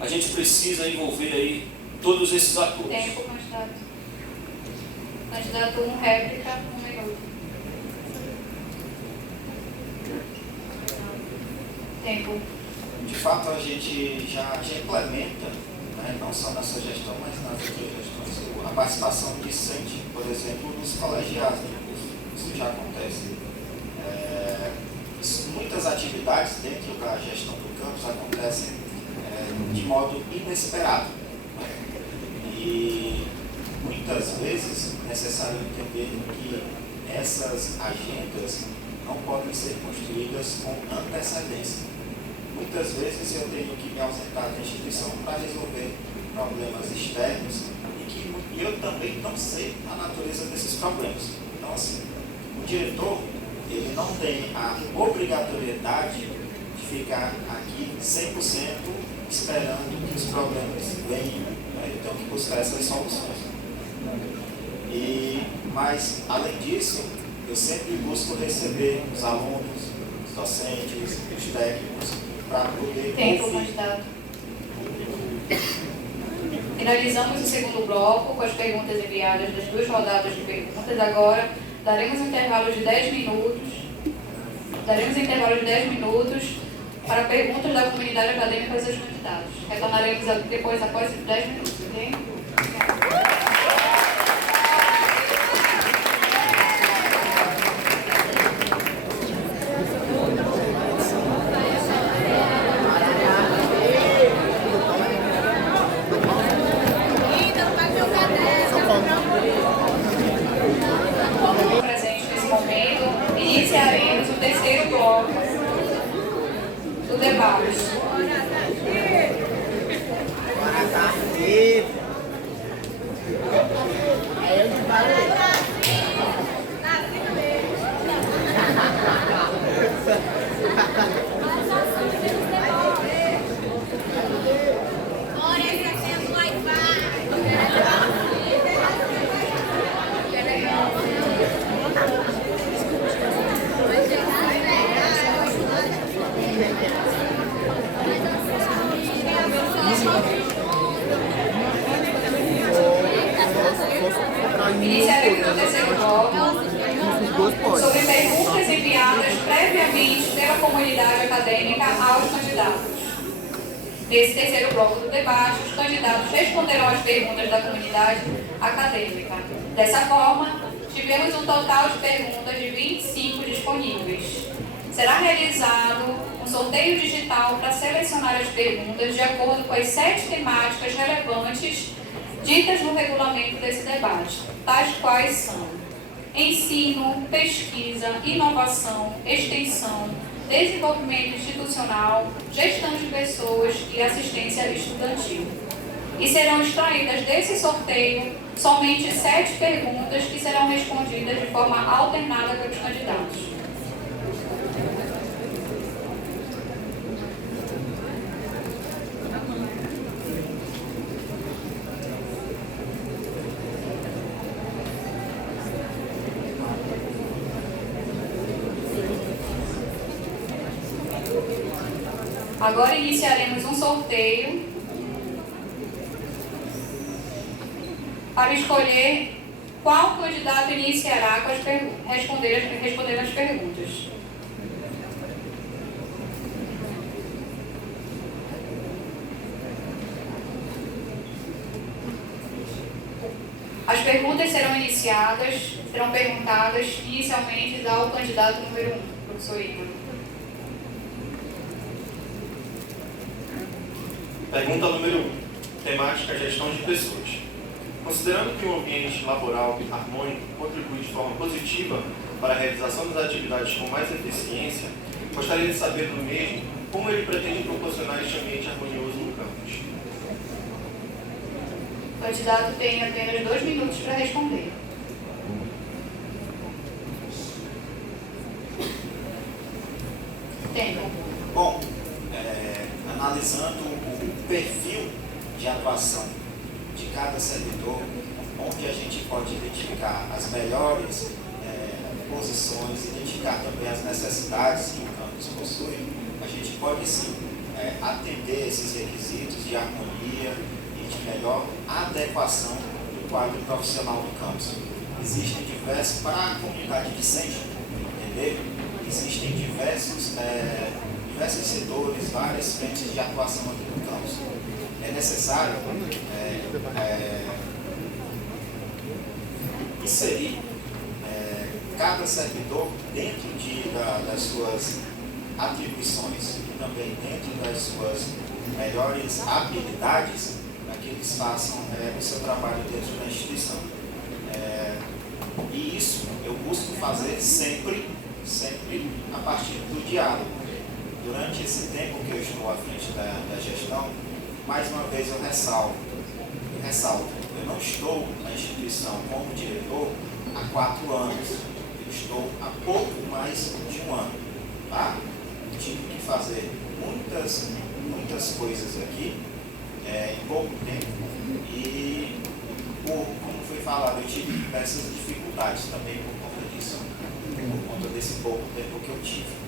a gente precisa envolver aí todos esses atores. Tempo, candidato. Candidato 1, réplica, 1 minuto. Tempo. De fato, a gente já implementa, né, não só nessa gestão, mas nas outras gestões, a participação discente, por exemplo, nos colegiados de curso. Isso já acontece. Muitas atividades dentro da gestão do campus acontecem de modo inesperado. Né? E muitas vezes é necessário entender que essas agendas não podem ser construídas com antecedência. Muitas vezes eu tenho que me ausentar da instituição para resolver problemas externos e eu também não sei a natureza desses problemas. Então, assim, o diretor ele não tem a obrigatoriedade de ficar aqui 100% esperando que os problemas venham, né? Ele tem que buscar essas soluções. Mas, além disso, eu sempre busco receber os alunos, os docentes, os técnicos, para poder Tempo, ouvir. candidato. Finalizamos o segundo bloco com as perguntas enviadas das 2 rodadas de perguntas. Agora daremos um intervalo de 10 minutos. Para perguntas da comunidade acadêmica aos seus candidatos. Retornaremos depois após 10 minutos, ok? Presente nesse momento, iniciaremos o terceiro bloco do debate. Iniciaremos o terceiro bloco sobre perguntas enviadas previamente pela comunidade acadêmica aos candidatos. Nesse terceiro bloco do debate, os candidatos responderão às perguntas da comunidade acadêmica. Dessa forma, tivemos um total de perguntas de 25 disponíveis. Será realizado um sorteio digital para selecionar as perguntas de acordo com as 7 temáticas relevantes ditas no regulamento desse debate, tais quais são ensino, pesquisa, inovação, extensão, desenvolvimento institucional, gestão de pessoas e assistência estudantil. E serão extraídas desse sorteio somente 7 perguntas que serão respondidas de forma alternada pelos candidatos. Agora iniciaremos um sorteio para escolher qual candidato iniciará com respondendo as perguntas. As perguntas serão perguntadas inicialmente ao candidato número 1, professor Igor. Pergunta número 1. Temática gestão de pessoas. Considerando que um ambiente laboral harmônico contribui de forma positiva para a realização das atividades com mais eficiência, gostaria de saber do mesmo como ele pretende proporcionar este ambiente harmonioso no campus. O candidato tem apenas 2 minutos para responder. Tempo. Bom, analisando o perfil de atuação de cada servidor, onde a gente pode identificar as melhores posições, identificar também as necessidades que o campus possui, a gente pode sim atender esses requisitos de harmonia e de melhor adequação do quadro profissional do campus. Existem diversos, para a comunidade discente, entender? Existem diversos setores, várias frentes de atuação aqui no campus. É necessário inserir cada servidor dentro das suas atribuições e também dentro das suas melhores habilidades para que eles façam o seu trabalho dentro da instituição. E isso eu busco fazer sempre a partir do diálogo. Durante esse tempo que eu estou à frente da gestão, mais uma vez eu ressalto, eu não estou na instituição como diretor há 4 anos, eu estou há pouco mais de 1 ano. Tá? Tive que fazer muitas coisas aqui em pouco tempo e, como foi falado, eu tive diversas dificuldades também por conta disso. por conta desse pouco tempo que eu tive.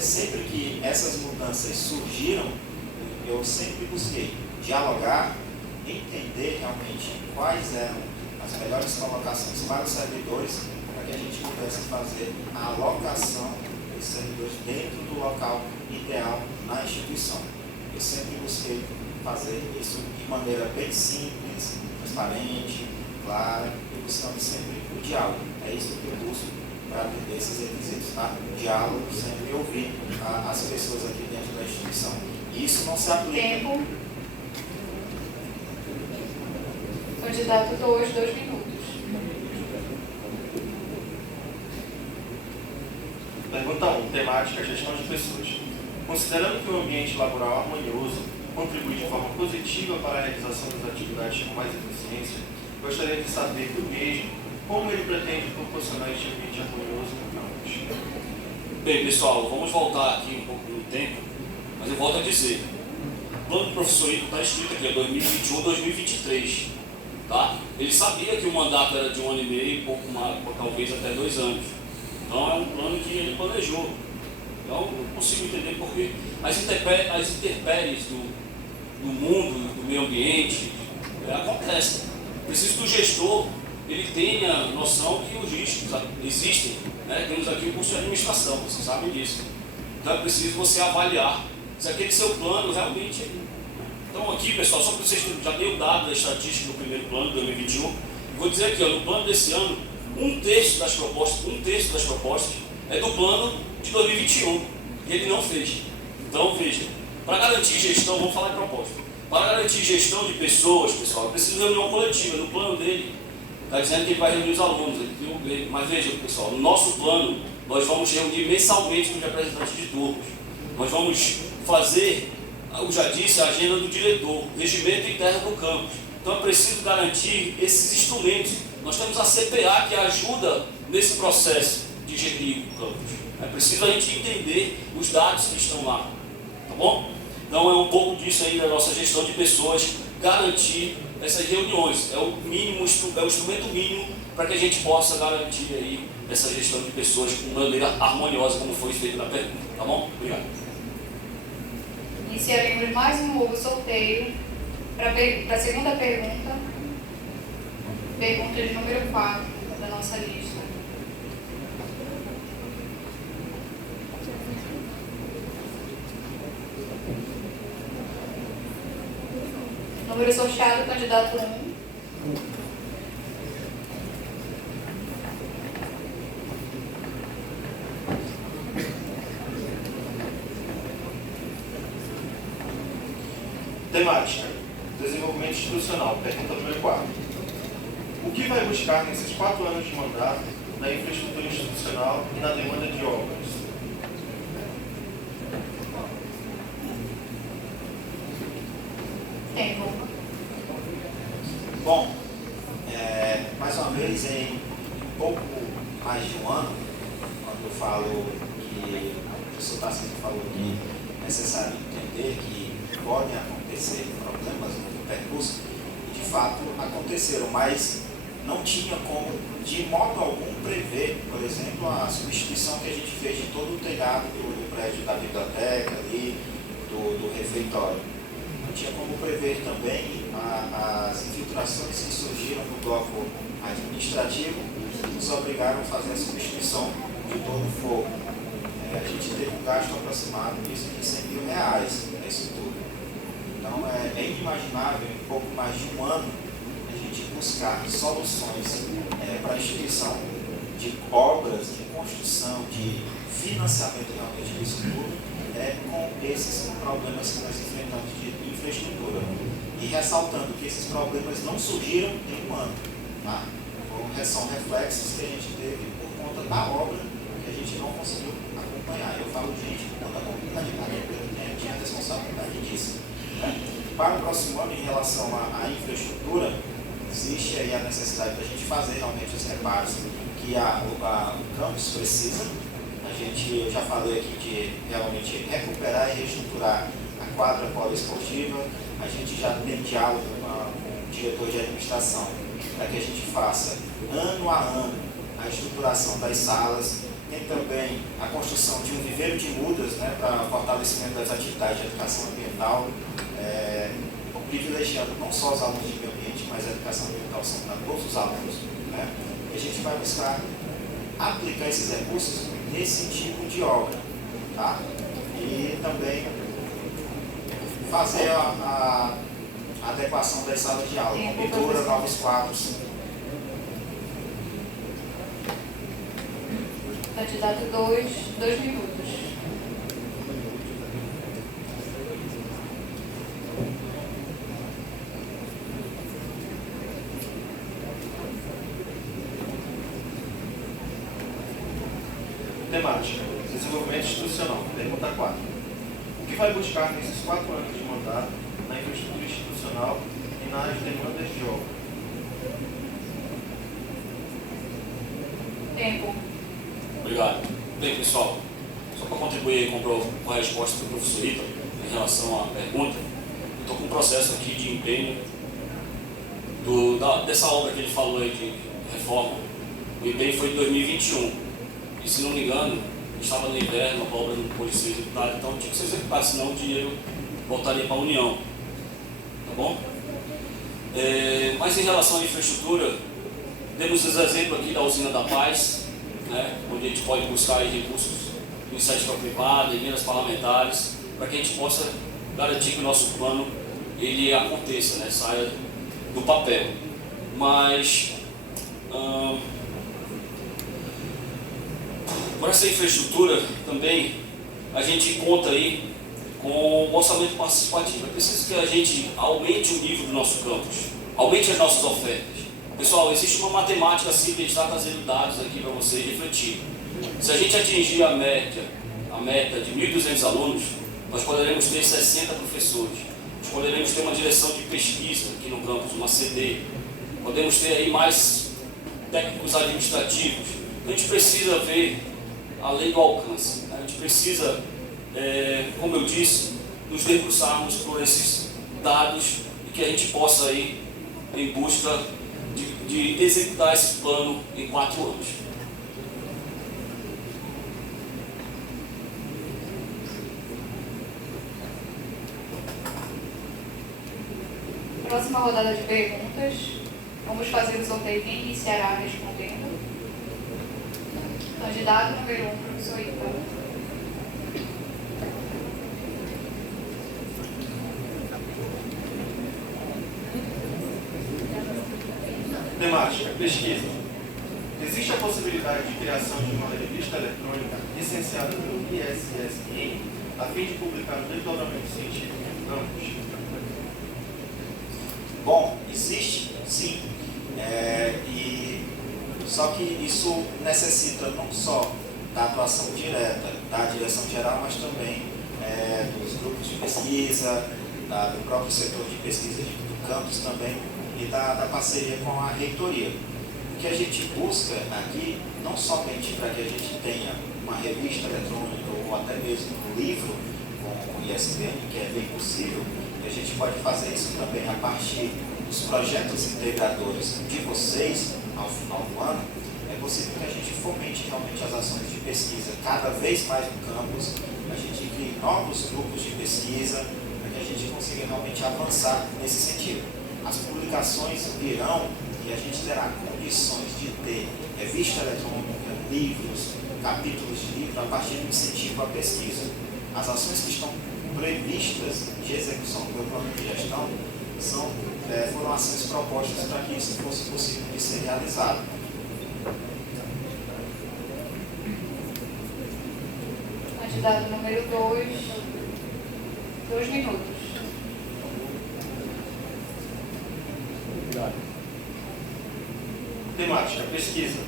Sempre que essas mudanças surgiram, eu sempre busquei dialogar, entender realmente quais eram as melhores colocações para os servidores, para que a gente pudesse fazer a alocação dos servidores dentro do local ideal na instituição. Eu sempre busquei fazer isso de maneira bem simples, transparente, clara, e buscando sempre o diálogo. É isso que eu busco para atender esses requisitos, tá? Diálogo, sempre ouvir as pessoas aqui dentro da instituição. E isso não se aplica. Tempo. Candidato, estou hoje 2 minutos. Pergunta 1. Temática: gestão de pessoas. Considerando que o ambiente laboral harmonioso contribui de forma positiva para a realização das atividades com mais eficiência, gostaria de saber do mesmo como ele pretende proporcionar este ambiente harmonioso no campus. Bem, pessoal, vamos voltar aqui um pouco no tempo, mas eu volto a dizer, o plano do professor Igor está escrito aqui, é 2021-2023, tá? Ele sabia que o mandato era de 1 ano e meio, pouco mais, talvez até 2 anos. Então é um plano que ele planejou. Então eu não consigo entender porque as intempéries do mundo, do meio ambiente, acontecem. Preciso do gestor, ele tenha noção que os riscos existem, né? Temos aqui o curso de administração, vocês sabem disso. Então é preciso você avaliar se aquele seu plano realmente... Então aqui, pessoal, só para vocês já tenham dado a estatística do primeiro plano de 2021, vou dizer aqui, ó, no plano desse ano, 1/3 das propostas é do plano de 2021, e ele não fez. Então veja, para garantir gestão, vamos falar de proposta, para garantir gestão de pessoas, pessoal, é preciso reunião coletiva. No plano dele está dizendo que ele vai reunir os alunos, mas veja, pessoal, no nosso plano nós vamos reunir mensalmente com os representantes de turmas, nós vamos fazer, eu já disse, a agenda do diretor, regimento interno do campus. Então é preciso garantir esses instrumentos. Nós temos a CPA que ajuda nesse processo de gerir o campus. É preciso a gente entender os dados que estão lá, tá bom? Então é um pouco disso aí da nossa gestão de pessoas, garantir essas reuniões. É o mínimo, é o instrumento mínimo para que a gente possa garantir aí essa gestão de pessoas de maneira harmoniosa, como foi feito na pergunta, tá bom? Obrigado. Iniciaremos mais um novo sorteio para a segunda pergunta. Pergunta de número 4 da nossa lista. Número sorteado, candidato 1. Temática: desenvolvimento institucional. Pergunta número 4. O que vai buscar nesses 4 anos de mandato na infraestrutura institucional e na demanda de obras? Tempo. Bom, mais uma vez, em pouco mais de um ano, quando eu falo que o professor Tarcísio falou que é necessário entender que podem acontecer problemas no percurso, e de fato aconteceram, mas não tinha como, de modo algum, prever, por exemplo, a substituição que a gente fez de todo o telhado do prédio da biblioteca ali, do refeitório. Não tinha como prever também as infiltrações que surgiram no bloco administrativo, que nos obrigaram a fazer a substituição de todo o fogo. A gente teve um gasto aproximado disso de R$100 mil, isso tudo. Então é inimaginável, em pouco mais de um ano, a gente buscar soluções para a instituição de obras, de construção, de financiamento realmente disso tudo, com esses problemas que nós enfrentamos de infraestrutura. E ressaltando que esses problemas não surgiram em um ano, tá? São reflexos que a gente teve por conta da obra que a gente não conseguiu acompanhar. Eu falo, gente, por conta da comunidade, eu tinha a responsabilidade disso. Para o próximo ano, em relação à infraestrutura, existe aí a necessidade da gente fazer realmente os reparos que o campus precisa. Eu já falei aqui de realmente recuperar e reestruturar a quadra poliesportiva. A gente já tem diálogo com o diretor de administração para que a gente faça ano a ano a estruturação das salas, tem também a construção de um viveiro de mudas, né, para fortalecimento das atividades de educação ambiental, privilegiando não só os alunos de meio ambiente, mas a educação ambiental são para todos os alunos, né? E a gente vai buscar aplicar esses recursos nesse tipo de obra, tá? E também fazer a adequação das salas de aula, com pintura, novos quadros. Candidato 2 minutos. Temática: desenvolvimento institucional. Pergunta 4. O que vai buscar nesses 4 anos de mandato na infraestrutura institucional e nas demandas de obra? Tempo. Obrigado. Bem, pessoal, só para contribuir com a resposta do professor Ítalo em relação à pergunta, eu estou com um processo aqui de empenho dessa obra que ele falou aí de reforma. O empenho foi em 2021 e, se não me engano, estava no inverno, a obra não pôde ser executada, então tinha que ser executada, senão o dinheiro voltaria para a União. Tá bom? Mas em relação à infraestrutura, temos os exemplos aqui da Usina da Paz, né, onde a gente pode buscar aí recursos, iniciativa privada, emendas parlamentares, para que a gente possa garantir que o nosso plano ele aconteça, né, saia do papel. Mas por essa infraestrutura também a gente conta aí com o orçamento participativo. É preciso que a gente aumente o nível do nosso campus, aumente as nossas ofertas. Pessoal, existe uma matemática assim que a gente está trazendo dados aqui para vocês refletir. Se a gente atingir a meta de 1.200 alunos, nós poderemos ter 60 professores. Nós poderemos ter uma direção de pesquisa aqui no campus, uma CD. Podemos ter aí mais técnicos administrativos. A gente precisa ver a lei do alcance. A gente precisa, como eu disse, nos debruçarmos por esses dados e que a gente possa ir em busca de executar esse plano em 4 anos. Próxima rodada de perguntas. Vamos fazer o sorteio. Quem iniciará respondendo? Candidato número 1, professor Ítalo. Temática: pesquisa. Existe a possibilidade de criação de uma revista eletrônica licenciada pelo ISSN a fim de publicar os desdobramentos científicos do campus? Bom, existe, sim. Só que isso necessita não só da atuação direta da direção geral, mas também dos grupos de pesquisa, do próprio setor de pesquisa do campus também, e da parceria com a reitoria. O que a gente busca aqui, não somente para que a gente tenha uma revista eletrônica ou até mesmo um livro com o ISBN, que é bem possível, a gente pode fazer isso também a partir dos projetos integradores de vocês ao final do ano. É possível que a gente fomente realmente as ações de pesquisa cada vez mais no campus, a gente crie novos grupos de pesquisa, para que a gente consiga realmente avançar nesse sentido. As publicações virão e a gente terá condições de ter revista eletrônica, livros, capítulos de livro a partir do incentivo à pesquisa. As ações que estão previstas de execução do meu plano de gestão foram ações propostas para que isso fosse possível de ser realizado. Candidato número 2 minutos. Temática: pesquisa.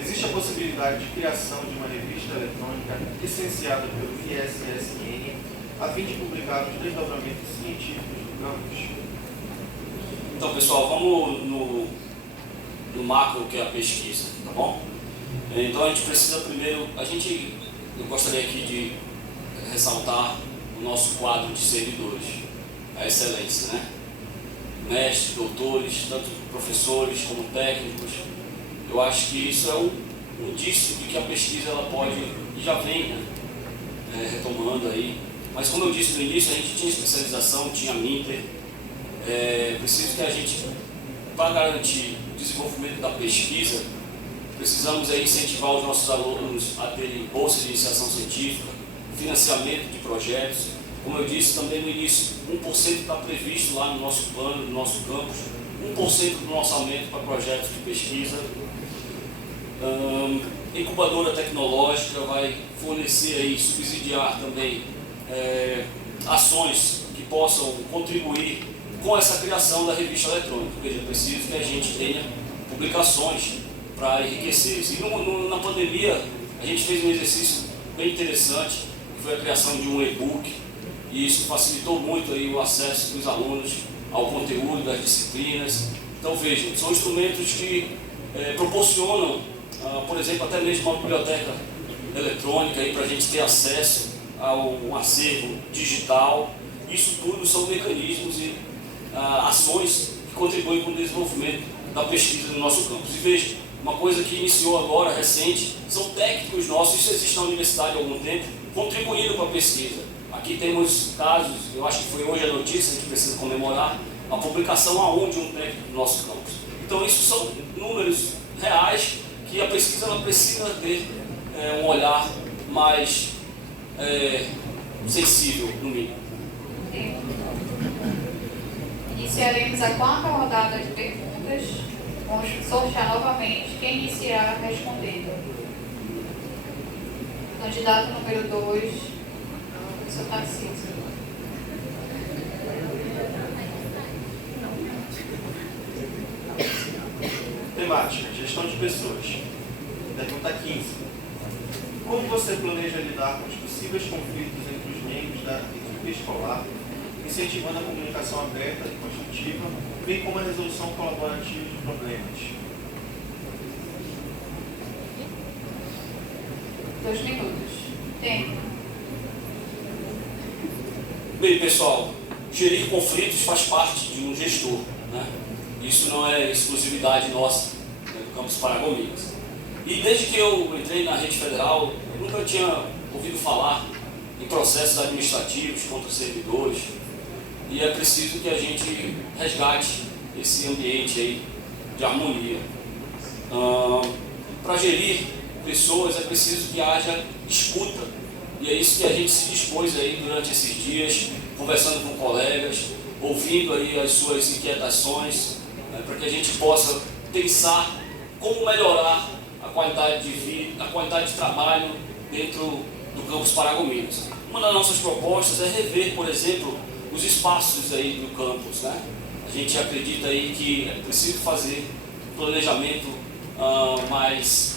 Existe a possibilidade de criação de uma revista eletrônica licenciada pelo ISSN a fim de publicar os desdobramentos científicos do campus? Então, pessoal, vamos no macro que é a pesquisa, tá bom? Então a gente precisa primeiro, eu gostaria aqui de ressaltar o nosso quadro de servidores, a excelência, né? Mestres, doutores, tanto professores como técnicos, Eu acho que isso é um indício de que a pesquisa ela pode, e já vem, né, retomando aí. Mas como eu disse no início, a gente tinha especialização, tinha Minter. Preciso que a gente, para garantir o desenvolvimento da pesquisa, precisamos aí incentivar os nossos alunos a terem bolsa de iniciação científica, financiamento de projetos. Como eu disse também no início, 1% está previsto lá no nosso plano, no nosso campus, 1% do nosso orçamento para projetos de pesquisa. Incubadora tecnológica vai fornecer aí, subsidiar também ações que possam contribuir com essa criação da revista eletrônica. Veja, é preciso que a gente tenha publicações para enriquecer isso. E na pandemia, a gente fez um exercício bem interessante, que foi a criação de um e-book, e isso facilitou muito aí o acesso dos alunos ao conteúdo das disciplinas. Então, vejam, são instrumentos que proporcionam, por exemplo, até mesmo uma biblioteca eletrônica para a gente ter acesso a um acervo digital. Isso tudo são mecanismos e ações que contribuem com o desenvolvimento da pesquisa no nosso campus. E veja, uma coisa que iniciou agora, recente, são técnicos nossos, isso existe na universidade há algum tempo, contribuindo para a pesquisa. Aqui temos casos, eu acho que foi hoje a notícia, a gente precisa comemorar, a publicação aonde um técnico do nosso campus. Então isso são números reais que a pesquisa ela precisa ter um olhar mais sensível, no mínimo. Iniciaremos a quarta rodada de perguntas. Vamos sortear novamente quem iniciar respondendo. Candidato número 2, professor Tarcísio. Temática: gestão de pessoas. Pergunta 15. Como você planeja lidar com os possíveis conflitos entre os membros da equipe escolar, incentivando a comunicação aberta e construtiva, bem como a resolução colaborativa de problemas? 2 minutos. Tempo. Bem, pessoal, gerir conflitos faz parte de um gestor, né? Isso não é exclusividade nossa, né, do campus Paragominas. E desde que eu entrei na rede federal, eu nunca tinha ouvido falar em processos administrativos contra servidores. E é preciso que a gente resgate esse ambiente aí de harmonia. Para gerir pessoas é preciso que haja escuta. E é isso que a gente se dispôs aí durante esses dias, conversando com colegas, ouvindo aí as suas inquietações, né, para que a gente possa pensar como melhorar a qualidade de vida, a qualidade de trabalho dentro do campus Paragominas. Uma das nossas propostas é rever, por exemplo, os espaços aí do campus, né? A gente acredita aí que é preciso fazer um planejamento mais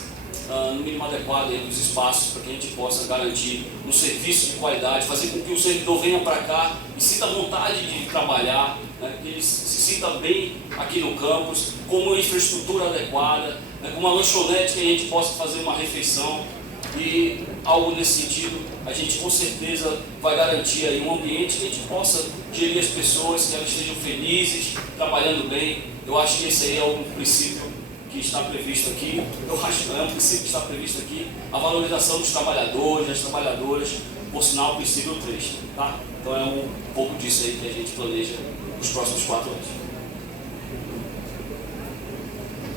no mínimo adequado aí dos espaços para que a gente possa garantir um serviço de qualidade, fazer com que o servidor venha para cá e sinta vontade de trabalhar, né? Que ele se sinta bem aqui no campus, com uma infraestrutura adequada, né? Com uma lanchonete que a gente possa fazer uma refeição e algo nesse sentido. A gente com certeza vai garantir aí um ambiente que a gente possa gerir as pessoas, que elas estejam felizes, trabalhando bem. Eu acho que esse aí é um princípio que está previsto aqui. Eu acho que é um princípio que está previsto aqui, a valorização dos trabalhadores, das trabalhadoras, por sinal o princípio 3. Tá? Então é um pouco disso aí que a gente planeja nos próximos 4 anos.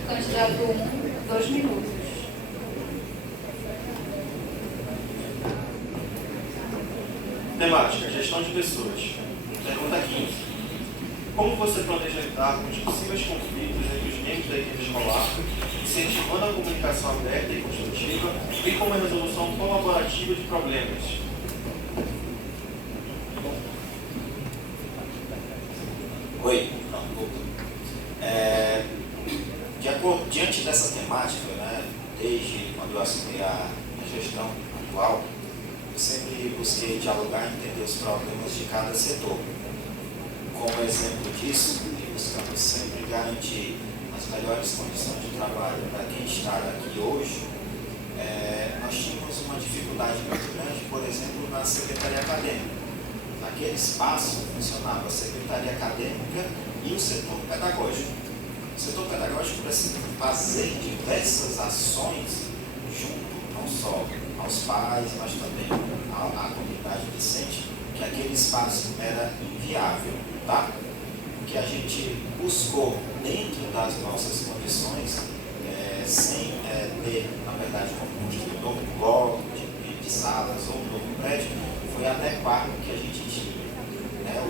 Candidato 1, 2 minutos. Temática: gestão de pessoas. Pergunta 15. Como você planeja lidar com os possíveis conflitos entre os membros da equipe escolar, incentivando a comunicação aberta e construtiva, bem como a resolução colaborativa de problemas? Oi, diante dessa temática, né, desde quando eu assumi a gestão atual, eu sempre busquei dialogar e entender os problemas de cada setor. Como exemplo disso, buscamos sempre garantir as melhores condições de trabalho para quem está aqui hoje. Nós tínhamos uma dificuldade muito grande, por exemplo, na secretaria acadêmica. Naquele espaço funcionava a secretaria acadêmica e o setor pedagógico. O setor pedagógico precisa fazer diversas ações junto, não só aos pais, mas também à comunidade discente, que aquele espaço era inviável, tá? O que a gente buscou dentro das nossas condições, sem ter, na verdade, como construir um novo bloco de salas ou um novo prédio, foi adequar o que a gente tinha.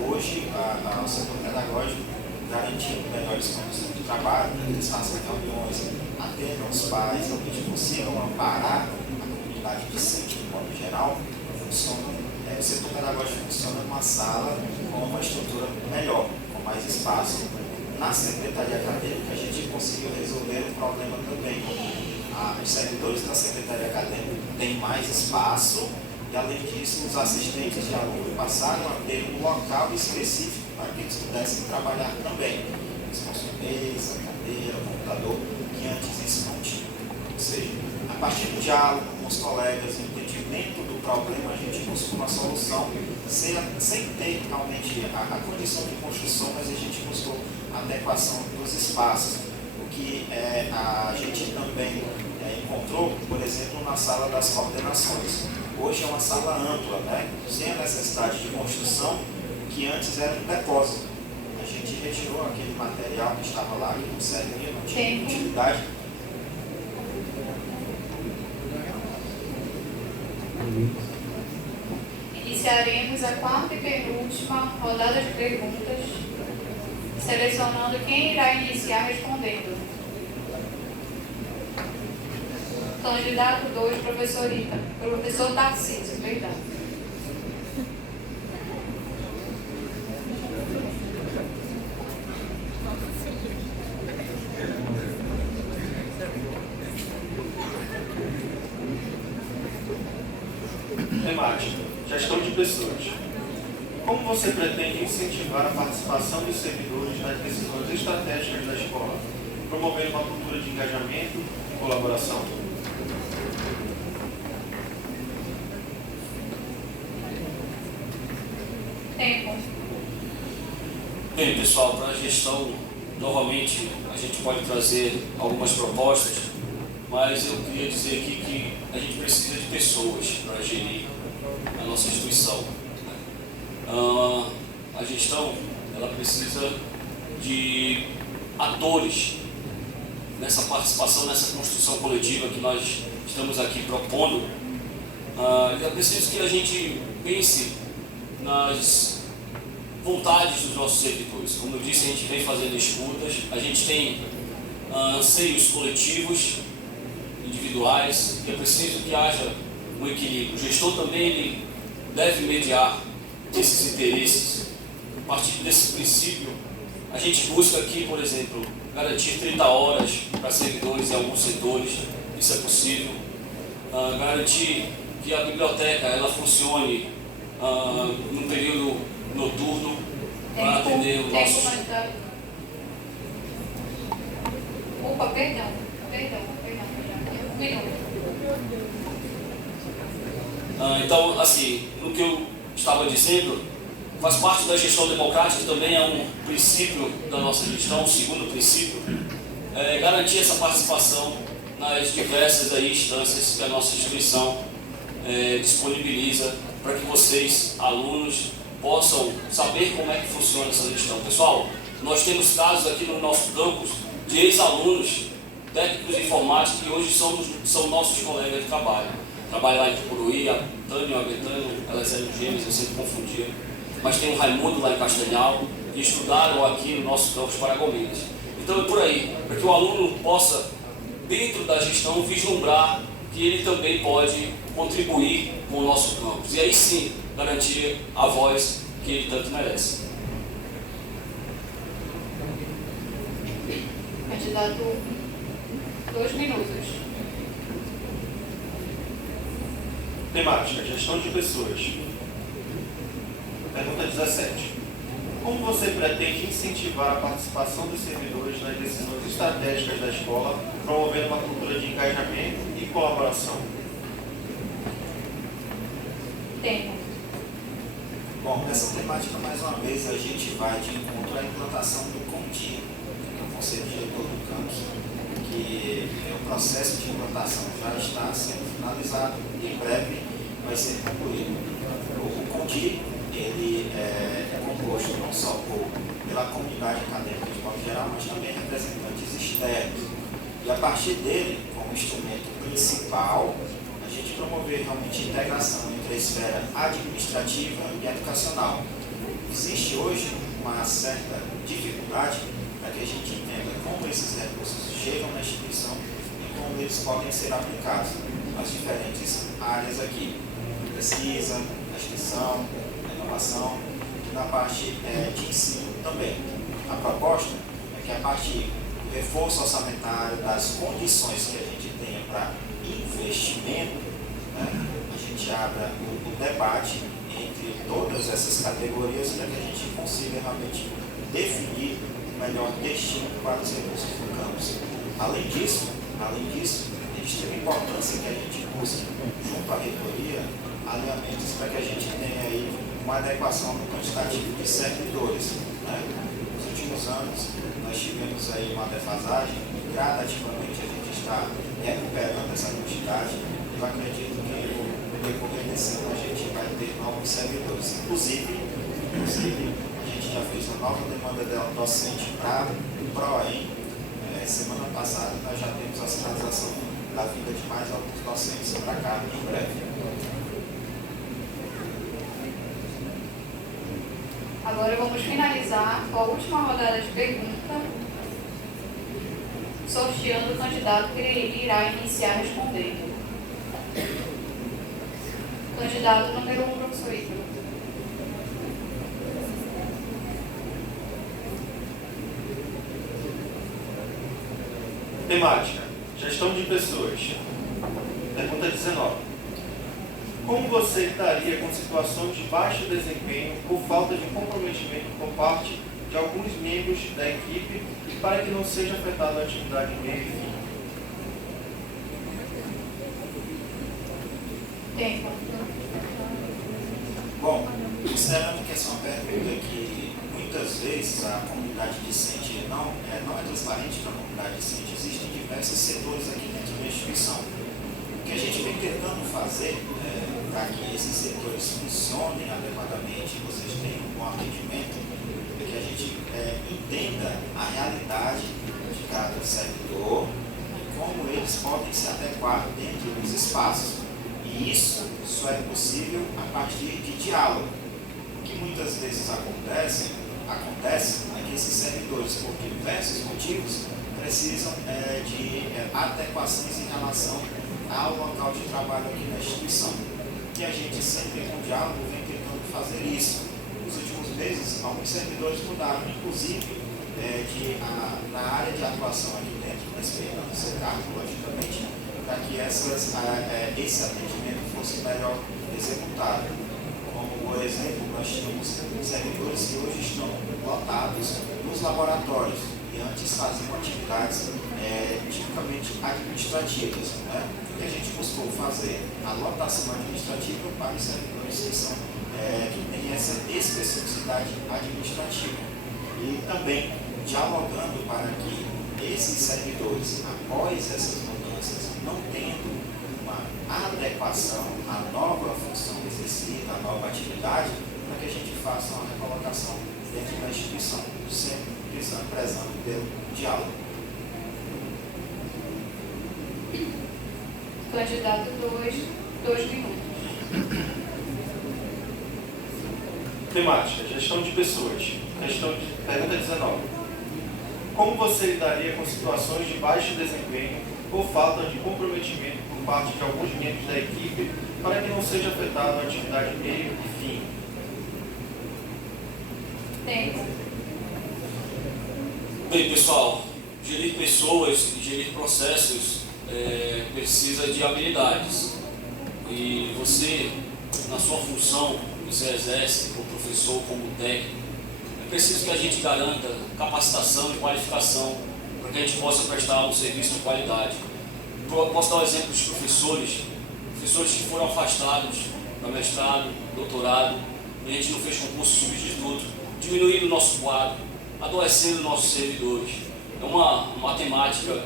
Hoje, o setor pedagógico garantindo melhores condições de trabalho, que eles façam reuniões, atendam os pais, que eles consigam amparar a comunidade discente de modo geral, o setor pedagógico funciona numa sala com uma estrutura melhor, com mais espaço. Na secretaria acadêmica, a gente conseguiu resolver um problema também. Os servidores da secretaria acadêmica têm mais espaço e, além disso, os assistentes de aluno passaram a ter um local específico para que eles pudessem trabalhar também. Eles possuem mesa, cadeira, computador, que antes isso não tinha. Ou seja, a partir do diálogo com os colegas, o entendimento do problema, a gente busca uma solução sem ter realmente a condição de construção, mas a gente buscou a adequação dos espaços. O que a gente também encontrou, por exemplo, na sala das coordenações. Hoje é uma sala ampla, sem a necessidade de construção, que antes era um depósito. A gente retirou aquele material que estava lá, que não servia, não tinha utilidade. Iniciaremos a quarta e penúltima rodada de perguntas, selecionando quem irá iniciar respondendo. Candidato 2, professor Tarcísio, perdão. Temática: gestão de pessoas. Como você pretende incentivar a participação dos servidores nas decisões estratégicas da escola, promovendo uma cultura de engajamento e colaboração? Tempo. Bem, pessoal, para a gestão, novamente, a gente pode trazer algumas propostas, mas eu queria dizer aqui que a gente precisa de pessoas para gerir a nossa instituição. A gestão, ela precisa de atores nessa participação, nessa construção coletiva que nós estamos aqui propondo. É preciso que a gente pense nas vontades dos nossos servidores. Como eu disse, a gente vem fazendo escutas, a gente tem anseios coletivos, individuais, e é preciso que haja um equilíbrio. O gestor também ele deve mediar esses interesses. A partir desse princípio, a gente busca aqui, por exemplo, garantir 30 horas para servidores em alguns setores, isso é possível. Garantir que a biblioteca ela funcione num período noturno para atender o nosso... Opa, perdão. Um minuto. Então, assim, no que eu estava dizendo, faz parte da gestão democrática, também é um princípio da nossa gestão, o segundo princípio, é garantir essa participação nas diversas instâncias que a nossa instituição disponibiliza para que vocês, alunos, possam saber como é que funciona essa gestão. Pessoal, nós temos casos aqui no nosso campus de ex-alunos, técnicos de informática, que hoje são nossos colegas de trabalho. Trabalha lá em Tucuruí, a Tânia, a Betânia, elas eram gêmeas, eu sempre confundia. Mas tem o Raimundo lá em Castanhal, que estudaram aqui no nosso campus Paragominas. Então é por aí, para que o aluno possa, dentro da gestão, vislumbrar que ele também pode contribuir com o nosso campus. E aí sim, garantir a voz que ele tanto merece. Candidato, 2 minutos. Temática: gestão de pessoas. Pergunta 17. Como você pretende incentivar a participação dos servidores nas decisões estratégicas da escola, promovendo uma cultura de engajamento e colaboração? Tempo. Bom, nessa temática, mais uma vez, a gente vai de encontro à implantação do contínuo. O Conselho Diretor do campus, que o processo de implantação já está sendo finalizado e em breve vai ser concluído. O CONDI, ele é composto não só pela comunidade acadêmica de modo geral, mas também representantes externos. E a partir dele, como instrumento principal, a gente promover realmente a integração entre a esfera administrativa e educacional. Existe hoje uma certa dificuldade para que a gente entenda como esses recursos chegam na instituição e como eles podem ser aplicados nas diferentes áreas aqui. Pesquisa, a extensão, a inovação e na parte de ensino também. A proposta é que a partir do reforço orçamentário, das condições que a gente tenha para investimento, a gente abra o debate entre todas essas categorias para que a gente consiga realmente definir o melhor destino para os recursos do campus. Além disso, é de extrema importância que a gente busque, junto à reitoria, alinhamentos para que a gente tenha aí uma adequação no quantitativo de servidores. Nos últimos anos, nós tivemos aí uma defasagem e gradativamente a gente está recuperando essa quantidade. Eu acredito que no decorrer desse ano a gente vai ter novos servidores. Inclusive, a gente já fez uma nova demanda docente para o PROEM. Semana passada nós já temos a sinalização da vinda de mais alguns docentes para cá em breve. Agora vamos finalizar com a última rodada de perguntas, sorteando o candidato que irá iniciar respondendo. Candidato número 1, professor Ítalo. Temática: gestão de pessoas. Pergunta 19. Como você lidaria com situações de baixo desempenho ou falta de comprometimento por parte de alguns membros da equipe para que não seja afetada a atividade meio e fim? Tempo. Bom, considerando que essa é uma pergunta que muitas vezes a comunidade discente não é transparente para a comunidade discente, existem diversos setores aqui dentro da instituição. O que a gente vem tentando fazer para que esses setores funcionem adequadamente, vocês tenham um bom atendimento, é que a gente entenda a realidade de cada servidor e como eles podem se adequar dentro dos espaços. E isso só é possível a partir de diálogo. O que muitas vezes acontece é que esses servidores, por diversos motivos, precisam de adequações em relação ao local de trabalho aqui na instituição. E a gente sempre com diálogo vem tentando fazer isso. Nos últimos meses, alguns servidores mudaram, inclusive na área de atuação aqui dentro, respeitando o seu cargo, logicamente, para que esse atendimento fosse melhor executado. Como, por exemplo, nós tínhamos servidores que hoje estão lotados nos laboratórios e antes faziam atividades tipicamente administrativas. O que a gente buscou fazer? A lotação administrativa para os servidores que têm essa especificidade administrativa. E também dialogando para que esses servidores, após essas mudanças, não tendo uma adequação à nova função exercida, à nova atividade, para que a gente faça uma recolocação dentro da instituição, sempre prezando pelo diálogo. Candidato 2 minutos. Temática: gestão de pessoas. Pergunta 19. Como você lidaria com situações de baixo desempenho ou falta de comprometimento por parte de alguns membros da equipe para que não seja afetada a atividade meio e fim? Tempo. Bem, pessoal, gerir pessoas e gerir processos precisa de habilidades. E você, na sua função que você exerce como professor, como técnico, é preciso que a gente garanta capacitação e qualificação para que a gente possa prestar um serviço de qualidade. Posso dar um exemplo dos professores que foram afastados para mestrado, doutorado, e a gente não fez concurso substituto, diminuindo o nosso quadro, adoecendo nossos servidores. é uma matemática,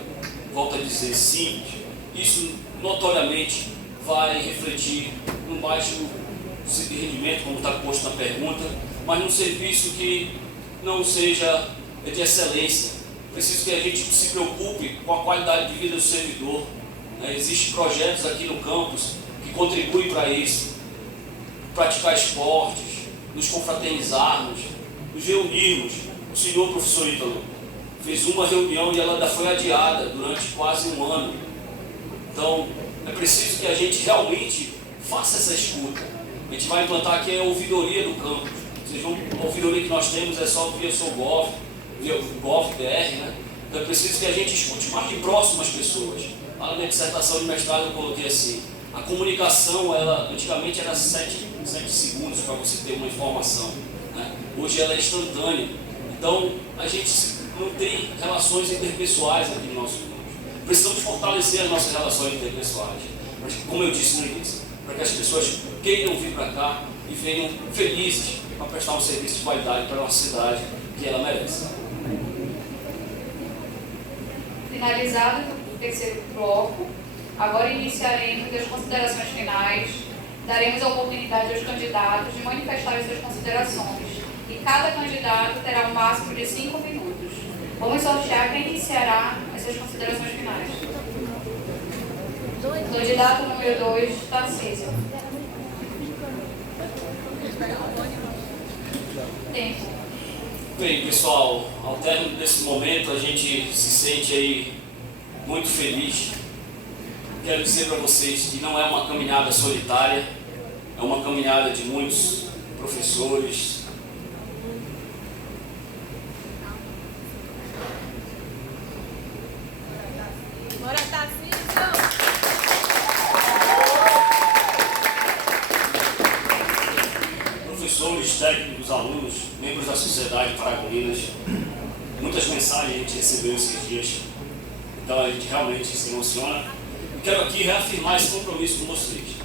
volto a dizer, simples. Isso notoriamente vai refletir num baixo rendimento, como está posto na pergunta, mas num serviço que não seja de excelência. Preciso que a gente se preocupe com a qualidade de vida do servidor. Existem projetos aqui no campus que contribuem para isso. Praticar esportes, nos confraternizarmos, nos reunirmos. O senhor professor Ítalo fez uma reunião e ela ainda foi adiada durante quase um ano. Então, é preciso que a gente realmente faça essa escuta. A gente vai implantar aqui a ouvidoria do campus. A ouvidoria que nós temos é só via Gov, via Gov.br, né? Então é preciso que a gente escute mais de próximo as pessoas. Lá na minha dissertação de mestrado eu coloquei assim: a comunicação, ela antigamente era 7 segundos para você ter uma informação, né? Hoje ela é instantânea. Então a gente mantém relações interpessoais aqui no nosso grupo. Precisamos fortalecer as nossas relações interpessoais, como eu disse no início, para que as pessoas queiram vir para cá e venham felizes para prestar um serviço de qualidade para a nossa cidade que ela merece. Finalizado o terceiro bloco, agora iniciaremos as considerações finais. Daremos a oportunidade aos candidatos de manifestarem suas considerações e cada candidato terá um máximo de 5 minutos. Vamos sortear quem iniciará as suas considerações finais. Candidato número 2, Tarcísio. Tempo. Bem, pessoal, ao término desse momento a gente se sente aí muito feliz. Quero dizer para vocês que não é uma caminhada solitária, é uma caminhada de muitos professores. Bora, Tarcísio! Professores, técnicos, alunos, membros da sociedade Paragominas. Muitas mensagens a gente recebeu esses dias, então a gente realmente se emociona. Quero aqui reafirmar esse compromisso com vocês.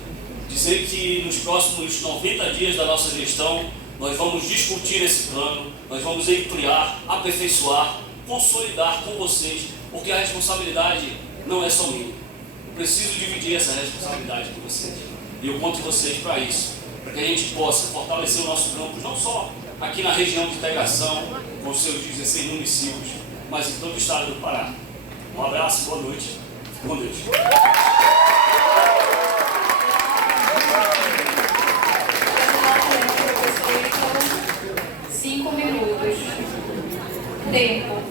Dizer que nos próximos 90 dias da nossa gestão, nós vamos discutir esse plano, nós vamos ampliar, aperfeiçoar, consolidar com vocês, porque a responsabilidade não é só minha. Eu preciso dividir essa responsabilidade com vocês. E eu conto vocês para isso, para que a gente possa fortalecer o nosso campus, não só aqui na região de integração, com os seus 16 municípios, mas em todo o estado do Pará. Um abraço, boa noite. Fique com Deus. 5 minutos. Tempo.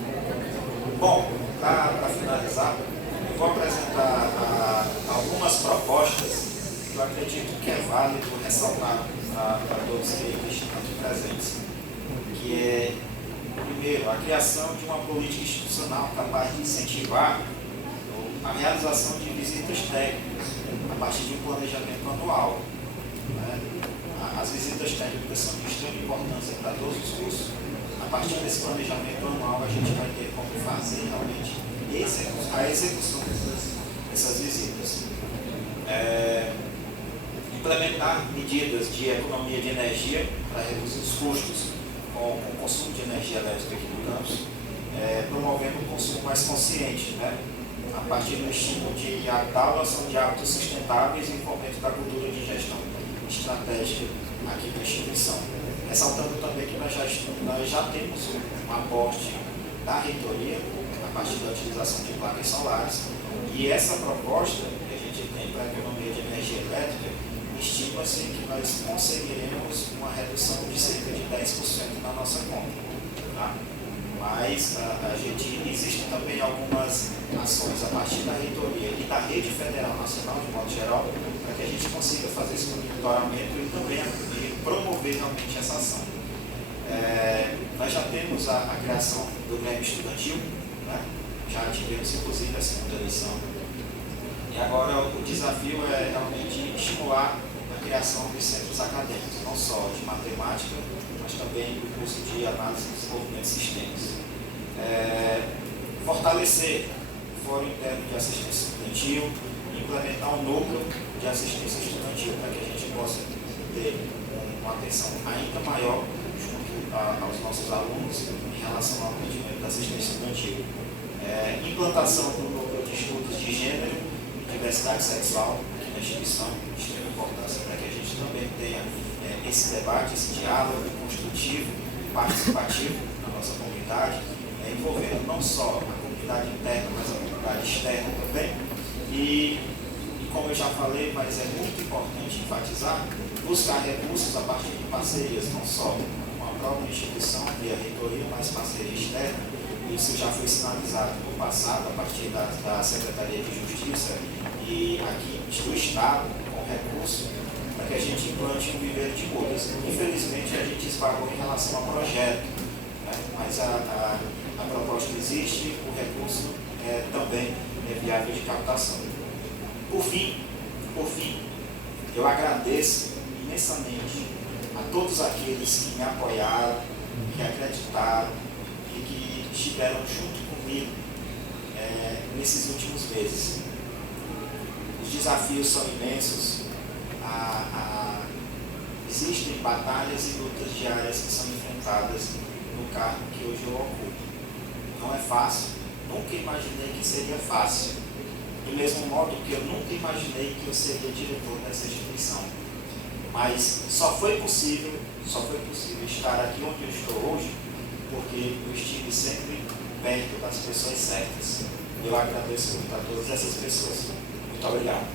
Bom, para finalizar, eu vou apresentar algumas propostas que eu acredito que é válido ressaltar para todos que estão aqui presentes. Que é, primeiro, a criação de uma política institucional capaz de incentivar a realização de visitas técnicas a partir de um planejamento anual. Né? As visitas técnicas são de extrema importância para todos os cursos. A partir desse planejamento anual, a gente vai ter como fazer realmente a execução dessas visitas. Implementar medidas de economia de energia para reduzir os custos com o consumo de energia elétrica aqui no campus, promovendo um consumo mais consciente, né? A partir do estímulo da adoção de hábitos sustentáveis e fomento da cultura de gestão estratégica aqui na instituição. Ressaltando também que nós já temos um aporte da reitoria a partir da utilização de placas solares, e essa proposta que a gente tem para a economia de energia elétrica estima-se que nós conseguiremos uma redução de cerca de 10% na nossa conta. Tá? Mas existem também algumas ações a partir da reitoria e da rede federal nacional, de modo geral, para que a gente consiga fazer esse monitoramento e também promover realmente essa ação. Nós já temos a criação do Grêmio Estudantil, né? Já tivemos inclusive a segunda eleição, e agora o desafio é realmente estimular a criação de centros acadêmicos, não só de matemática, mas também do curso de análise e desenvolvimento de sistemas. Fortalecer o Fórum Interno de Assistência Estudantil, implementar um núcleo de assistência estudantil para que a gente possa ter uma atenção ainda maior junto aos nossos alunos em relação ao atendimento da assistência estudantil. Implantação do núcleo de estudos de gênero e diversidade sexual aqui na instituição, de extrema importância para que a gente também tenha esse debate, esse diálogo construtivo, participativo na nossa comunidade, envolvendo não só a comunidade interna, mas a comunidade externa também. E como eu já falei, mas é muito importante enfatizar, buscar recursos a partir de parcerias, não só com a própria instituição, via reitoria, mas parceria externa. Isso já foi sinalizado no passado, a partir da Secretaria de Justiça e aqui do Estado, com recurso, para que a gente implante um viveiro de bodas. Infelizmente, a gente esbarrou em relação ao projeto, né? Mas a proposta existe, o recurso também é viável de captação. Por fim, eu agradeço imensamente a todos aqueles que me apoiaram, que acreditaram e que estiveram junto comigo nesses últimos meses. Os desafios são imensos, existem batalhas e lutas diárias que são enfrentadas no cargo que hoje eu ocupo. Não é fácil, nunca imaginei que seria fácil. Do mesmo modo que eu nunca imaginei que eu seria diretor dessa instituição. Mas só foi possível estar aqui onde eu estou hoje, porque eu estive sempre perto das pessoas certas. Eu agradeço muito a todas essas pessoas. Muito obrigado.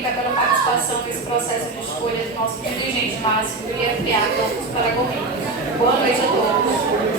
Pela participação nesse processo de escolha do nosso dirigente máximo do IFPA Campus Paragominas. Boa noite a todos.